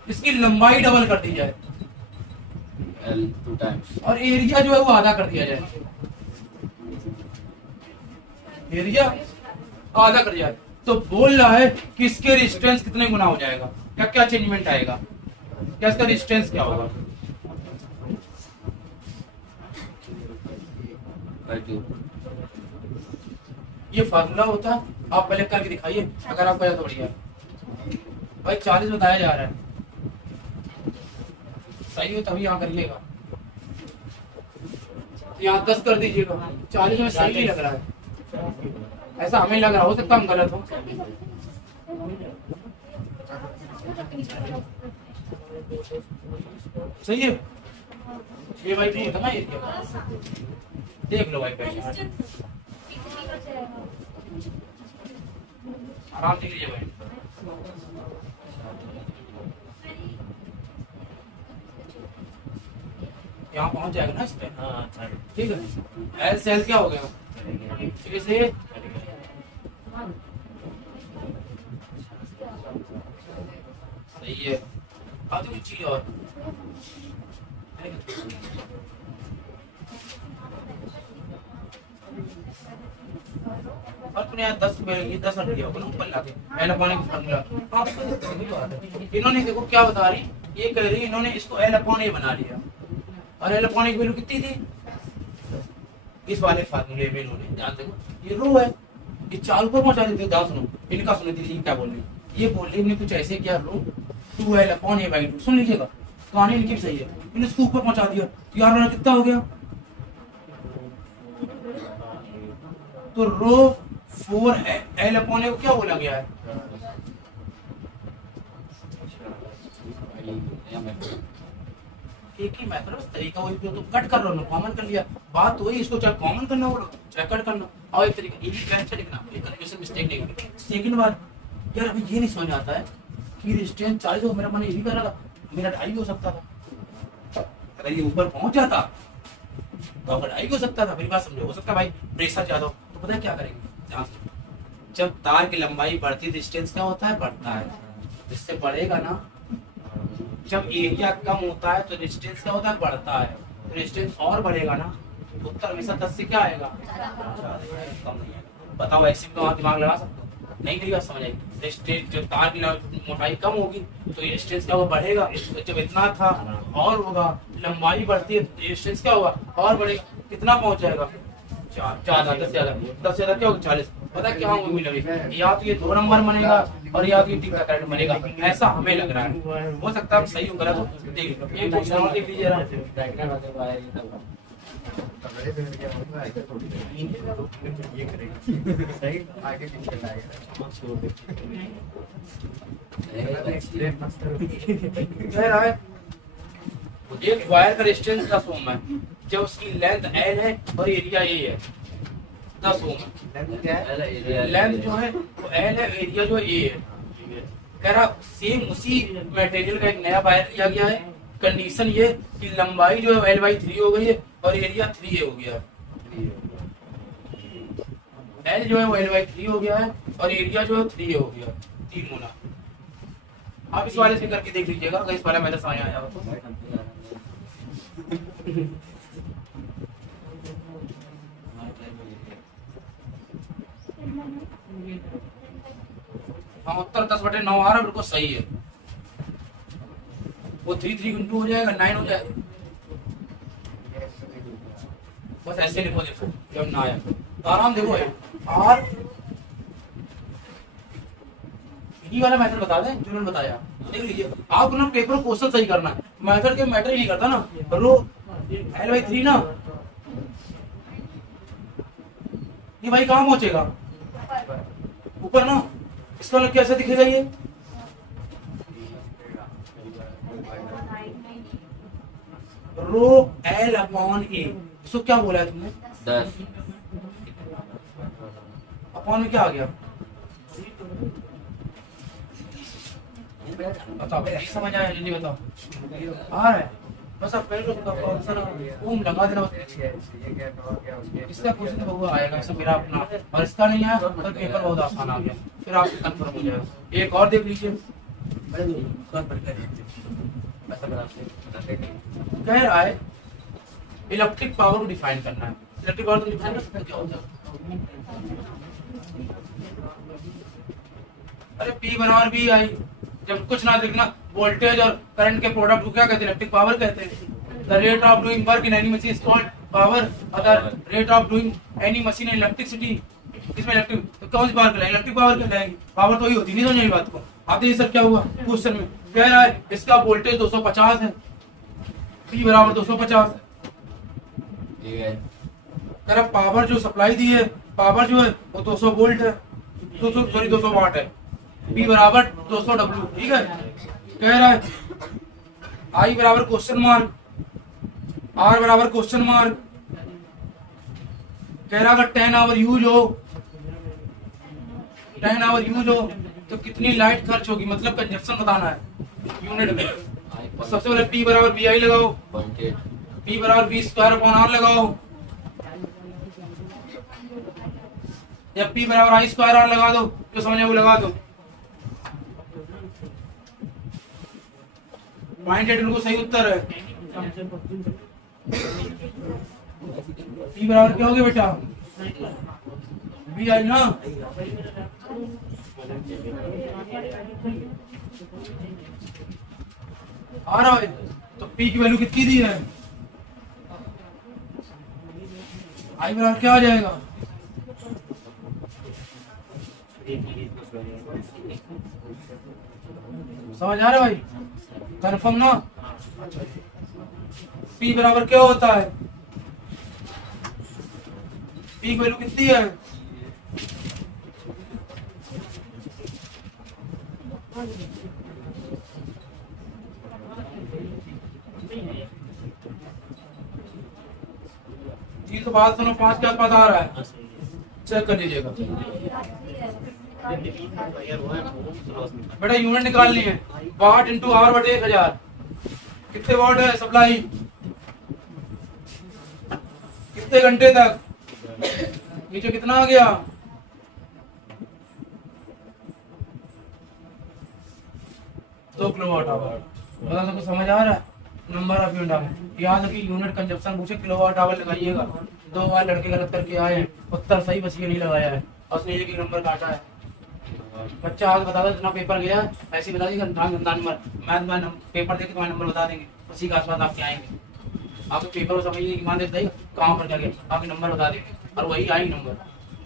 इसकी लंबाई डबल कर दी जाए L 2 times, और एरिया जो है वो आधा कर दिया जाए, एरिया आधा कर दिया जाए, तो बोल रहा है कि इसके रेजिस्टेंस कितने गुना हो जाएगा, क्या क्या चेंजमेंट आएगा, क्या इसका रेजिस्टेंस क्या होगा। ये फार्मूला होता है, आप पहले करके दिखाइए अगर आपको याद बढ़िया भाई। 40 बताया जा रहा है, सही हो तभी यहाँ करिएगा। यहाँ 10 कर दीजिएगा, 40 में सही नहीं लग रहा है, ऐसा हमें लग रहा, हो सकता हम गलत हो। सही है ये भाई, ठीक है ना ये, देख लो भाई पैसे आराम से लीजिए भाई। यहाँ पहुंच जाएगा ना इस पे, ठीक है। एल सेल क्या हो गया, इसे सही है। अब तो कुछ चीज और और तूने यार 10 ये 10 रख दिया होगा ना ऊपर लाके एल अपॉन ए फार्मूला। इन्होंने देखो क्या बता रही, ये कह रही इन्होंने इसको एल अपॉन ए बना लिया, और एल अपॉन ए की वैल्यू कितनी थी इस वाले फार्मूले में। इन्होंने ध्यान देखो ये रो है, ये चाल को पहुंचा देते, ध्यान सुनो इनका, सुनो दीजिए क्या बोल रही, ये बोल रही इन्हें कुछ ऐसे क्या रो 2l अपॉन a बाई 2, सुन लीजिएगा कहानी इनकी भी सही है, इन्हें इसको ऊपर पहुंचा दिया तो यार वाला कितना हो गया, तो रो 4l अपॉन a को क्या बोला गया है, एक ही मेथड बस तरीका वही, तो कट कर रहा हूँ कॉमन कर लिया, बात वही, इसको चाहे कॉमन करना हो चाहे कट करना, और एक तरीका ये भी अच्छा लिखना, ये कन्वर्जन मिस्टेक नहीं होगी। सेकंड बात यार अभी ये नहीं समझ आता है कि रेजिस्टेंस 40 हो, मेरा मन ये भी कर रहा था मेरा 2.5 हो सकता था, अगर ये ऊपर पहुंच जाता तो अगर 2.5 हो सकता था, मेरी बात समझो, हो सकता है भाई प्रेशर ज्यादा हो, तो पता है क्या करेंगे, जब तार की लंबाई बढ़ती है डिस्टेंस क्या होता है, बढ़ता है, जिससे बढ़ेगा ना, जब एरिया कम होता है तो डिस्टेंस क्या होता है, बढ़ता है, तो डिस्टेंस और बढ़ेगा ना, उत्तर हमेशा 10 से क्या आएगा, कम नहीं आएगा। बताओ ऐसे तो आप दिमाग लगा सकते हो, नहीं मेरी बात समझ आएगी, डिस्टेंस जब तार की मोटाई कम होगी तो ये डिस्टेंस क्या होगा, बढ़ेगा, तो जब इतना था और होगा, लंबाई बढ़ती है तो डिस्टेंस क्या होगा, और बढ़ेगा, कितना पहुंच जाएगा, 10 से ज्यादा क्या होगा, 40। पता क्या उम्मीद लगी, या तो ये 2 नंबर बनेगा और या तो ये 3 का करंट बनेगा, ऐसा हमें लग रहा है, हो सकता है हम सही हो गलत हो, देख लो ये क्वेश्चन और देख लीजिए एक वायर का रेजिस्टेंस 10 ओम है, जब उसकी लेंथ L है और एरिया A है, 10 ओम है, लेंथ जो है वो L है, एरिया जो A है, कह रहा सेम उसी मटेरियल का एक नया वायर लिया गया है, कंडीशन ये कि लंबाई जो है L/3 हो गई है और एरिया 3A हो गया है, L जो है वो L/3 हो गया है और एरिया जो है 3A हो गया, 3 गुना। आप इस वाले से करके देख लीजिएगा, अगर इस वाला मेथड समझ आया हो तो। हाँ उत्तर 10/9 आ रहा है, बिल्कुल सही है, वो 3 इंटू हो जाएगा 9 हो जाएगा, बस ऐसे लिखो, देखो जब ना आया तो आराम देखो है और यही वाला मेथड बता दें जो उन्होंने बताया, देख लीजिए आप ना पेपर क्वेश्चन सही करना है, मेथड के मैटर ही नहीं करता ना, रो L/3 ना, ये भाई कहाँ पहुंचेगा, ऊपर ना, इसका मतलब कैसे दिखेगा ये, रो L अपॉन A, इसको क्या बोला है तुमने, 10 अपॉन में क्या आ गया, बताओ समझ आया, जल्दी बताओ, आ रहा है, बस आप पहले ओम लगा देना, इसका क्वेश्चन तो आएगा, ऐसा मेरा अपना, और इसका नहीं आया तो पेपर बहुत आसान आ गया, फिर आपको कंफर्म हो जाएगा। एक और देख लीजिए, कह रहा है इलेक्ट्रिक पावर को डिफाइन करना है, इलेक्ट्रिक पावर को डिफाइन कर सकते क्या होता है, अरे P बराबर V आई, जब कुछ ना देखना, वोल्टेज और करंट के प्रोडक्ट को क्या कहते हैं, इलेक्ट्रिक पावर कहते हैं, the rate of doing work in any machine is called power, other rate of doing any machine in electricity, इसमें इलेक्ट्रिक तो कौन सी पावर कहलाएगी, इलेक्ट्रिक पावर कहलाएगी, पावर तो ही होती नहीं, समझ आई बात को, आप देखिए सर क्या हुआ क्वेश्चन में, कह रहा है इसका वोल्टेज 250 है, P बराबर 250, ठीक है। कह रहा पावर जो सप्लाई दी है, पावर जो है वो 200 वोल्ट है, 200 वाट है। P बराबर 200 W, ठीक है। कह रहा है I बराबर क्वेश्चन मार्क, R बराबर क्वेश्चन मार्क। कह रहा अगर 10 आवर यूज हो, 10 आवर यूज हो तो कितनी लाइट खर्च होगी, मतलब कंजप्शन बताना है यूनिट में। सबसे पहले P बराबर BI लगाओ, 0.8। P बराबर V स्क्वायर अपॉन R लगाओ, या P बराबर I स्क्वायर R लगा दो, जो समझ में वो लगा दो। 0.8 बिल्कुल सही उत्तर है। P बराबर क्या हो गया बेटा, BI ना। आ रहा है तो P की वैल्यू कितनी दी है, I बराबर क्या आ जाएगा, समझ आ रहा है भाई, कन्फर्म ना। P बराबर क्या होता है, P की वैल्यू कितनी है, ये तो बात सुनो, 5 के आसपास आ रहा है, चेक कर लीजिएगा बेटा। यूनिट निकालनी है, वाट इंटू आवर बटे 1000। कितने वाट है सप्लाई, कितने घंटे तक, नीचे कितना आ गया, दो किलोवाट आवर। बता सबको समझ आ रहा है, नंबर ऑफ यूनिट याद रखिए, यूनिट कंजप्शन पूछे किलोवाट आवर लगाइएगा। 2 बार लड़के गलत करके आए हैं, उत्तर सही बस ये नहीं लगाया है और उसने एक नंबर काटा है। बच्चा आज बता दो जितना पेपर गया ऐसे बता दीजिए नंबर, मैथ पेपर देके तुम्हारे नंबर बता देंगे, उसी के आसपास आपके आएंगे। आपके पेपर को समझिए ईमान देते कहाँ पर जाके आपके नंबर बता देंगे और वही आएंगे नंबर।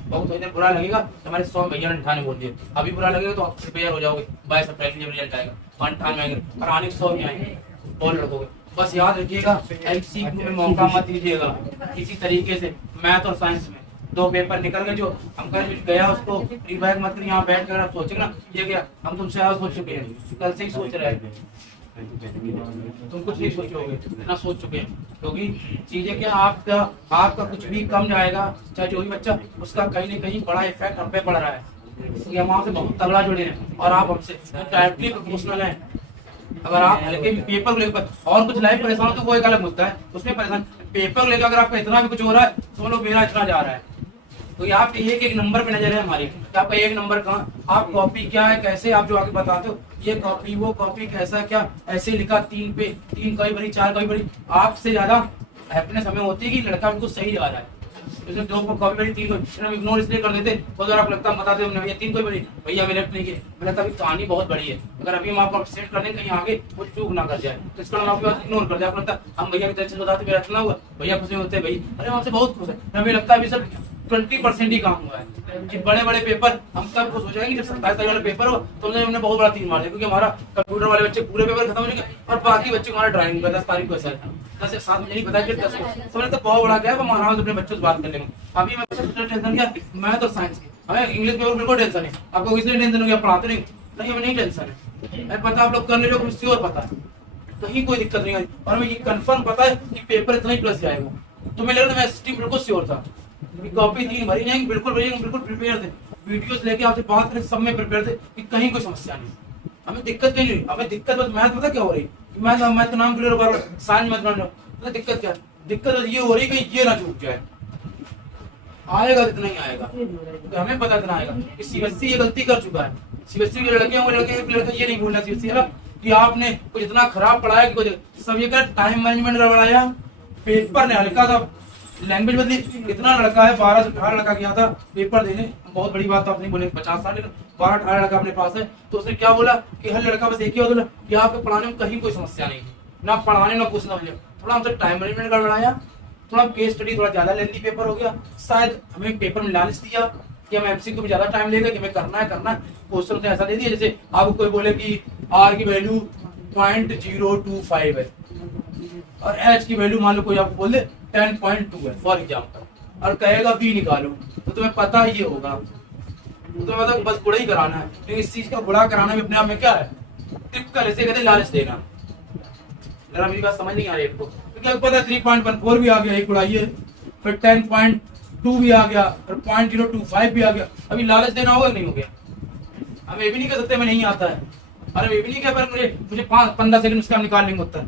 बहुत थोड़ी देर बुरा लगेगा तुम्हारे 100 भैया ने 98 बोल दिए, अभी बुरा लगेगा तो प्रिपेयर हो जाओगे, 22 अप्रैल जब रिजल्ट आएगा 98 आएंगे और आने 100 भी आएंगे और लड़कोगे। बस याद रखिएगा MCQ में मौका मत दीजिएगा किसी तरीके से। मैथ और साइंस में 2 पेपर निकल गए, जो हम कल गया उसको रिवाइज मत कर, यहाँ बैठ कर आप सोचेंगे ना ये क्या, हम तुमसे आज सोच चुके हैं, कल से ही सोच रहे हैं, तुम कुछ नहीं सोचोगे, इतना सोच चुके हैं। क्योंकि चीजें क्या, आपका कुछ भी कम जाएगा, चाहे जो भी बच्चा, उसका कहीं न कहीं बड़ा इफेक्ट हम पे पड़ रहा है, क्योंकि हम आपसे बहुत तगड़ा जुड़े हैं और आप हमसे डायरेक्टली प्रोपोर्शनल हैं। अगर आप हल्के पेपर को लेकर और कुछ लाइफ परेशान हो तो वो एक अलग मुद्दा है, उसमें परेशान पेपर को लेकर अगर आपका इतना भी कुछ हो रहा है तो लोग मेरा इतना जा रहा है, तो यहाँ पे एक नंबर पे नजर है हमारी कि आपका एक नंबर कहाँ, आप कॉपी क्या है कैसे आप जो आगे बताते हो, ये कॉपी वो कॉपी कैसा क्या, ऐसे लिखा 3 पे 3 कभी बड़ी 4 कभी बड़ी, आपसे ज्यादा हैप्पीनेस हमें होती है कि लड़का बिल्कुल सही जा रहा है। जैसे 2 कॉपी बड़ी 3 को हम इग्नोर इसलिए कर देते तो अगर आप लगता बताते हमने भैया 3 कोई बड़ी, भैया मैंने नहीं किया, मैंने कहा कहानी बहुत बड़ी है, अगर अभी हम आपको सेट कर दें कहीं आगे वो चूक ना कर जाए तो इसका हम आपकी बात इग्नोर कर जाए। लगता हम भैया की तरह से बताते मेरा इतना हुआ, भैया खुश होते हैं, भाई अरे हमसे बहुत खुश है, हमें लगता है अभी सर 20% ही काम हुआ है कि बड़े बड़े पेपर हम तब कुछ हो जाएंगे जब 27 तारीख वाला पेपर हो तो हमने बहुत बड़ा तीर मार दिया, क्योंकि हमारा कंप्यूटर वाले बच्चे पूरे पेपर खत्म हो जाएंगे और बाकी बच्चे हमारा ड्राइंग का 10 तारीख को ऐसा है, 10 से 7 मुझे नहीं पता फिर 10 को समझ तो बहुत बड़ा गया, हमारा अपने बच्चों से बात कर लेंगे। अभी मैं टेंशन किया मैथ और साइंस की, हमें इंग्लिश पेपर बिल्कुल टेंशन है, आपको इसलिए टेंशन हो गया पढ़ाते नहीं, हमें नहीं टेंशन है, पता आप लोग कर ले लो, श्योर पता है, कहीं कोई दिक्कत नहीं आई और हमें ये कंफर्म पता है कि पेपर इतना ही प्लस जाएगा। तो मैं लग रहा था मैं ST बिल्कुल श्योर था, कॉपी 3 भरी नहीं, बिल्कुल प्रिपेयर थे, वीडियोस लेके आपसे बात करें सब में प्रिपेयर थे कि कहीं कोई समस्या नहीं, हमें दिक्कत नहीं हुई। हमें दिक्कत बस मैथ पता क्या हो रही, मैं तो नाम क्लियर कर साइंस मत मान लो, दिक्कत क्या, दिक्कत ये हो रही कि ये ना चूक जाए, आएगा इतना ही आएगा, तो हमें पता इतना आएगा कि CBSE ये गलती कर चुका है। CBSE के लड़के होंगे, लड़के ये नहीं बोलना CBSE कि आपने कुछ इतना खराब पढ़ाया कि कुछ सब ये कर टाइम मैनेजमेंट गड़बड़ाया, पेपर ने हल्का था, लैंग्वेज बदली, कितना लड़का है 12 से 18 लड़का गया था पेपर देने, बहुत बड़ी बात तो आप नहीं बोले 50 साल, 12-18 लड़का अपने पास है, तो उसने क्या बोला कि हर लड़का बस एक ही बोला कि आपके पढ़ाने में कहीं कोई समस्या नहीं, ना पढ़ाने ना कुछ ना मिले, थोड़ा हमसे टाइम मैनेजमेंट गड़बड़ाया, थोड़ा केस स्टडी थोड़ा ज्यादा लेंथी पेपर हो गया, शायद हमें पेपर में लालच दिया कि हम MCQ को भी ज्यादा टाइम लेगा कि हमें करना है क्वेश्चन तो ऐसा दे दिया जैसे आपको कोई बोले कि R की वैल्यू 0.025 है और H की वैल्यू मान लो कोई आपको बोल दे 10.2 है फॉर एग्जाम्पल, और कहेगा बी निकालो, तो तुम्हें पता ही होगा, तो तुम्हें मतलब बस गुड़ा ही कराना है। लेकिन इस चीज का गुड़ा कराना भी अपने आप में क्या है, टिपिकल, इसे कहते हैं लालच देना। जरा मेरी बात समझ नहीं आ रही आपको, क्योंकि आपको पता है 3.14 भी आ गया एक उड़ाइए, फिर 10.2 भी आ गया, फिर 0.025 भी आ गया। अभी लालच देना होगा नहीं हो गया? हम ये भी नहीं कह सकते मैं नहीं आता है, अरे ये भी नहीं कह पर मुझे 5-15 सेकंड उसका निकाल लेंगे उत्तर।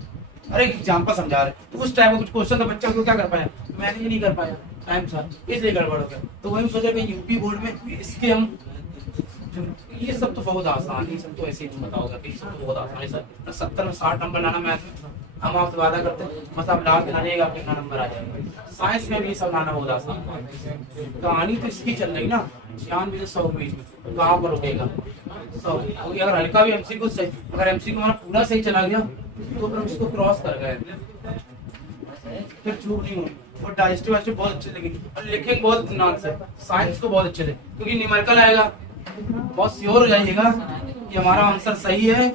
अरे एग्जाम्पल समझा रहे तो उस टाइम कुछ क्वेश्चन तो बच्चा को क्या कर पाया, मैंने ही नहीं कर पाया टाइम था, इसलिए गड़बड़ हो गया। तो वही सोचा कि यूपी बोर्ड में इसके हम, ये सब तो बहुत आसान है, ये सब तो ऐसे ही तुम बताओगे कि सब तो बहुत आसान है सर, 70 में 60 नंबर लाना मैथ में हम आपसे वादा करते हैं, बस आप लास्ट लानेगा कितना नंबर आ जाएगा। साइंस में भी सब लाना बहुत आसान है, कहानी तो इसकी चल रही ना, ज्ञान भी 100 में कहाँ पर रुकेगा 100। अगर हल्का भी एमसीक्यू सही, अगर एमसीक्यू हमारा पूरा सही चला गया तो फिर हम इसको क्रॉस कर गए, फिर चूक नहीं होगी। और डाइजेस्टिव बहुत अच्छे लगे और लिखेंगे बहुत ध्यान से, साइंस को बहुत अच्छे से, क्योंकि न्यूमेरिकल आएगा, बहुत श्योर हो जाइएगा कि हमारा आंसर सही है।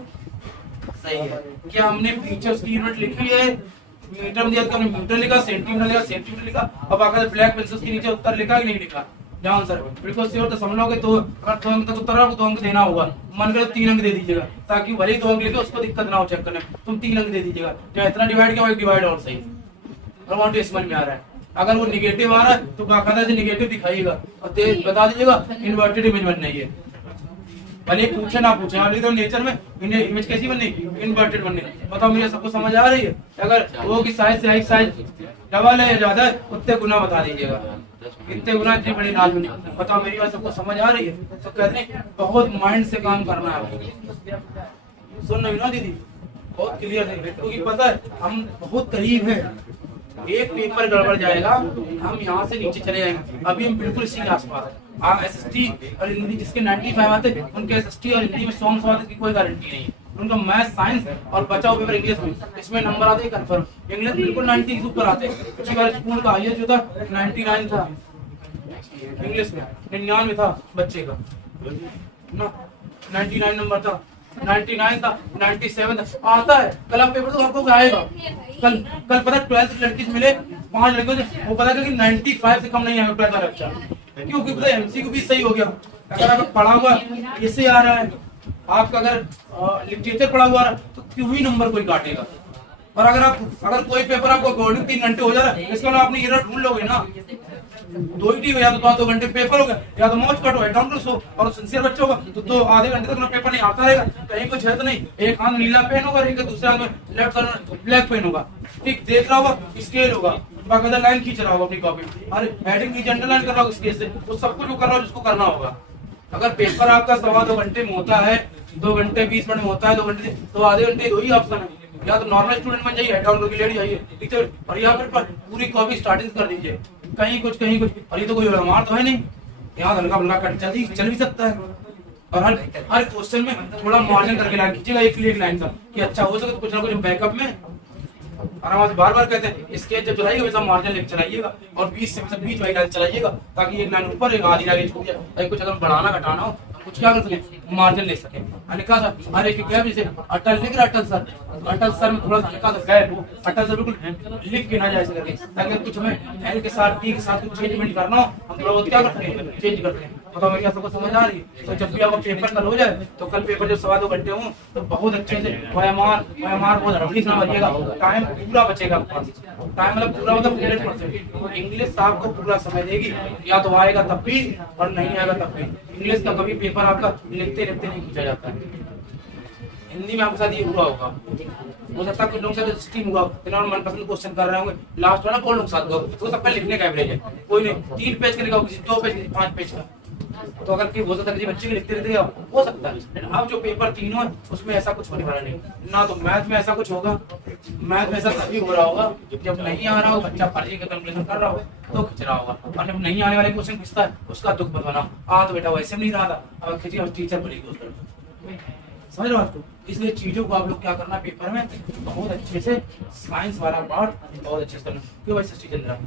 सही है क्या हमने फीचर्स की यूनिट लिखी है, मीटर में दिया तो हमने मीटर लिखा, सेंटीमीटर लिखा, अब आकर ब्लैक पेंसिल के नीचे उत्तर लिखा कि नहीं लिखा, ध्यान सर बिल्कुल श्योर तो समझ लोगे। तो अगर 2 अंक तक उत्तर आपको 2 अंक देना होगा, मन करे 3 अंक दे दीजिएगा, ताकि भले ही 2 अंक लिखे उसको दिक्कत ना हो चेक करने में, तुम 3 अंक दे दीजिएगा, चाहे इतना डिवाइड किया डिवाइड और सही, और वहाँ टेस्ट समझ में आ रहा है। अगर वो निगेटिव आ रहा है तो बाकायदा से निगेटिव दिखाइएगा और बता दीजिएगा इन्वर्टेड इमेज बनना है, भले पूछे ना पूछे, आप तो नेचर में इमेज कैसी बननी, इन्वर्टेड बननी। बताओ मेरे सबको समझ आ रही है? अगर वो की साइज से साइज डबल है या ज्यादा है उतने गुना बता दीजिएगा, इतने गुना इतनी बड़ी नाज बनी। बताओ मेरी बात सबको समझ आ रही है? तो कहते हैं बहुत माइंड से काम करना है। सुन रही ना दीदी, बहुत क्लियर है, क्योंकि पता है हम बहुत करीब है, एक पेपर गड़बड़ जाएगा हम यहाँ से नीचे चले जाएंगे। अभी हम बिल्कुल इसी के आसपास है। एसएसटी और हिंदी जिसके 95 आते उनके एसएसटी और हिंदी में 100 आते की कोई गारंटी नहीं है। उनका मैथ साइंस और बचा हुआ पेपर इंग्लिश में, इसमें नंबर आते हैं कंफर्म, इंग्लिश बिल्कुल 90 के ऊपर आते हैं। पिछली बार स्कूल का हाईएस्ट जो था 99 था, इंग्लिश में 99 था बच्चे का ना, 99 नंबर था, 99 था, 97 था, आता है। कल आप पेपर तो आपको आएगा, कल पता 12th की लड़की से मिले 5 लड़कियों से, वो पता कि 95 से कम नहीं आएगा 12th बच्चा, क्योंकि पता एमसीक्यू भी सही हो गया। अगर आपका पढ़ा हुआ इससे आ रहा है, आपका अगर लिटरेचर पढ़ा हुआ तो क्यों ही नंबर कोई काटेगा। और अगर कोई पेपर आपको अकॉर्डिंग 3 घंटे हो जा रहा है, इसके बाद आपने एरर ढूंढ लोगे ना, 2 ही हो या तो 2 घंटे पेपर हो गया, या तो मौज कट हो डाउन हो, और सिंसियर बच्चा होगा तो आधे घंटे तक पेपर नहीं आता रहेगा, कहीं कुछ है तो नहीं, एक हाथ नीला पेन होगा, एक दूसरे हाथ में लेफ्ट ब्लैक पेन होगा, ठीक देख रहा होगा, स्केल होगा, बाकायदा लाइन खींच रहा होगा अपनी कॉपी, और हेडिंग की अंडरलाइन कर रहा होगा स्केल से, वो सब कुछ कर रहा हो जिसको करना होगा। अगर पेपर आपका 2.25 घंटे में होता है, 2 घंटे 20 मिनट में होता है, 2 घंटे तो आधे घंटे 2 ही ऑप्शन है, या तो नॉर्मल स्टूडेंट बन जाइए, हेड डाउन करके लेट जाइए टीचर, और या फिर पूरी कॉपी स्टार्टिंग कर दीजिए, कहीं कुछ। और ये तो कोई हमार तो है नहीं, यहाँ हल्का फुल्का कट चल भी सकता है। और हर क्वेश्चन में थोड़ा मार्जिन करके लाइन खींचेगा, एक लाइन का, कि अच्छा हो सके तो कुछ ना कुछ बैकअप में आराम से बार कहते हैं स्केच जब चलाइएगा वैसा मार्जिन लेके चलाइएगा, और 20 से 20 वाली लाइन चलाइएगा, ताकि एक लाइन ऊपर एक आधी लाइन छूट जाए, ताकि कुछ अगर बढ़ाना घटाना हो कुछ क्या कर सके, मार्जिन ले सके। हल्का सा अरे क्या जैसे अटल लिख रहा, अटल सर में थोड़ा सा हल्का सा गैप हो, अटल सर बिल्कुल लिख के ना जाए करके, ताकि कुछ हमें एल के साथ टी के साथ कुछ चेंजमेंट करना हो, हम थोड़ा बहुत क्या कर सकें, चेंज कर सकें। बताओ मेरी सबको समझ आ रही है? तो जब भी आपका पेपर कल हो जाए, तो कल पेपर जब 2.25 घंटे हो तो बहुत अच्छे से वयमार बहुत रबड़ी से भरिएगा, टाइम पूरा बचेगा आपके पास, टाइम मतलब पूरा मतलब 100%। इंग्लिश आपको पूरा समय देगी, या तो आएगा तब भी और नहीं आएगा तब भी। इंग्लिश का कभी पेपर आपका लिखते नहीं खींचा जाता है। हिंदी में आपके साथ ये हुआ होगा, हो सकता है कुछ लोगों से स्ट्रीम हुआ, मनपसंद क्वेश्चन कर रहे होंगे, लास्ट वाला कौन लोग साथ होगा, तो सबका लिखने का एवरेज है, कोई नहीं 3 पेज का लिखा, किसी 2 पेज, 5 पेज का, तो अगर हो सकता है बच्चे के लिखते रहते हो सकता है। लेकिन अब जो पेपर 3 है उसमें ऐसा कुछ होने वाला नहीं ना, तो मैथ में ऐसा कुछ होगा, मैथ में ऐसा तभी हो रहा होगा जब नहीं आ रहा हो, बच्चा फर्जी का कैलकुलेशन कर रहा हो तो खिंच रहा होगा, और जब नहीं आने वाले क्वेश्चन खिंचता है उसका दुख बताना, तो बेटा वैसे में नहीं रहा था, अब खिंची और टीचर बोलेगी उस पर, समझ रहे हो आपको? इसलिए चीजों को आप लोग क्या करना पेपर में बहुत अच्छे से, साइंस वाला पार्ट बहुत अच्छे से करना। क्यों भाई सच्ची चंद्रा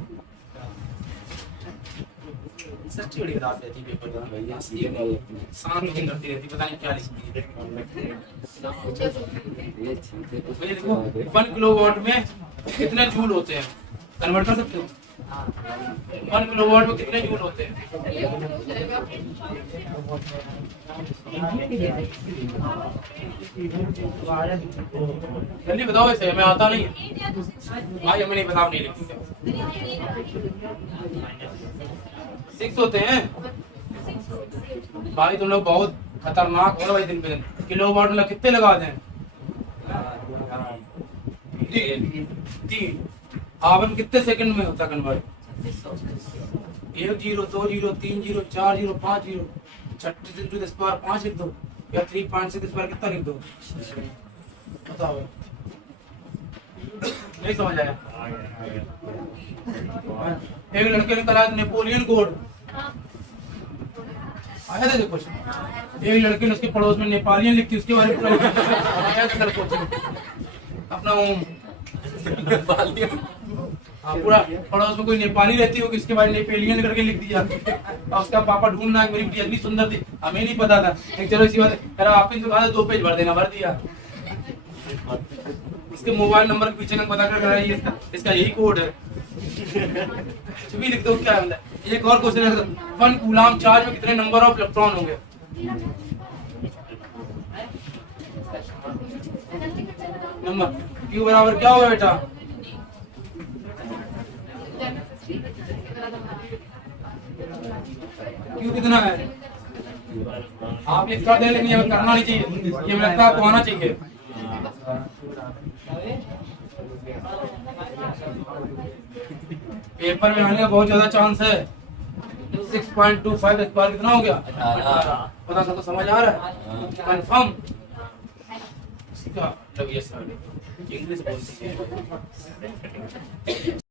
सच्ची बड़ी रात रहती है पेपर का भैया, शांत होकर करती रहती, पता नहीं क्या लिखती है। देखो 1 किलोवाट में कितने जूल होते हैं, कन्वर्ट कर सकते हो? 1 किलोवाट में कितने जूल होते हैं? जल्दी बताओ, ऐसे मैं आता नहीं भाई, हमें नहीं पता, आप नहीं लिखते। 6 होते हैं भाई, तुम लोग बहुत खतरनाक हो भाई। दिन पे दिन किलोवाट में कितने लगा दें? 3। हावन कितने सेकंड में होता कन्वर्ट? 1 0 2 0 3 0 4 0 5 0 36 into 10 पावर 5 लिख दो, या 3.6 पर कितना लिख दो? बताओ, नहीं समझ आया? एक लड़के ने करा नेपोलियन कोड, आया था कुछ? एक लड़के ने उसके पड़ोस में नेपोलियन लिखती, उसके बारे में आया था लड़कों को अपना हाँ, पूरा पड़ोस में कोई नेपाली रहती होगी, इसके बारे में नेपोलियन करके लिख दिया। और उसका पापा ढूंढना, मेरी बेटी इतनी सुंदर थी, हमें नहीं पता था। चलो इसी बात है, आपने तो कहा 2 पेज भर देना, भर दिया। इसके मोबाइल नंबर के पीछे पता कर इसका यही कोड है। कुछ भी लिख दो, क्या है? एक और क्वेश्चन है, 1 कूलाम चार्ज में कितने नंबर ऑफ इलेक्ट्रॉन होंगे? नंबर क्यू बराबर क्या होगा बेटा? क्यू कितना है? आप ये कर दे, लेकिन ये करना नहीं चाहिए, ये मुझे लगता है आपको आना चाहिए। पेपर में आने का बहुत ज्यादा चांस है। 6.25 स्क्वायर कितना हो गया? 18। पता सा तो समझ आ रहा है? कंफर्म? इसका इंग्लिश बोलती है।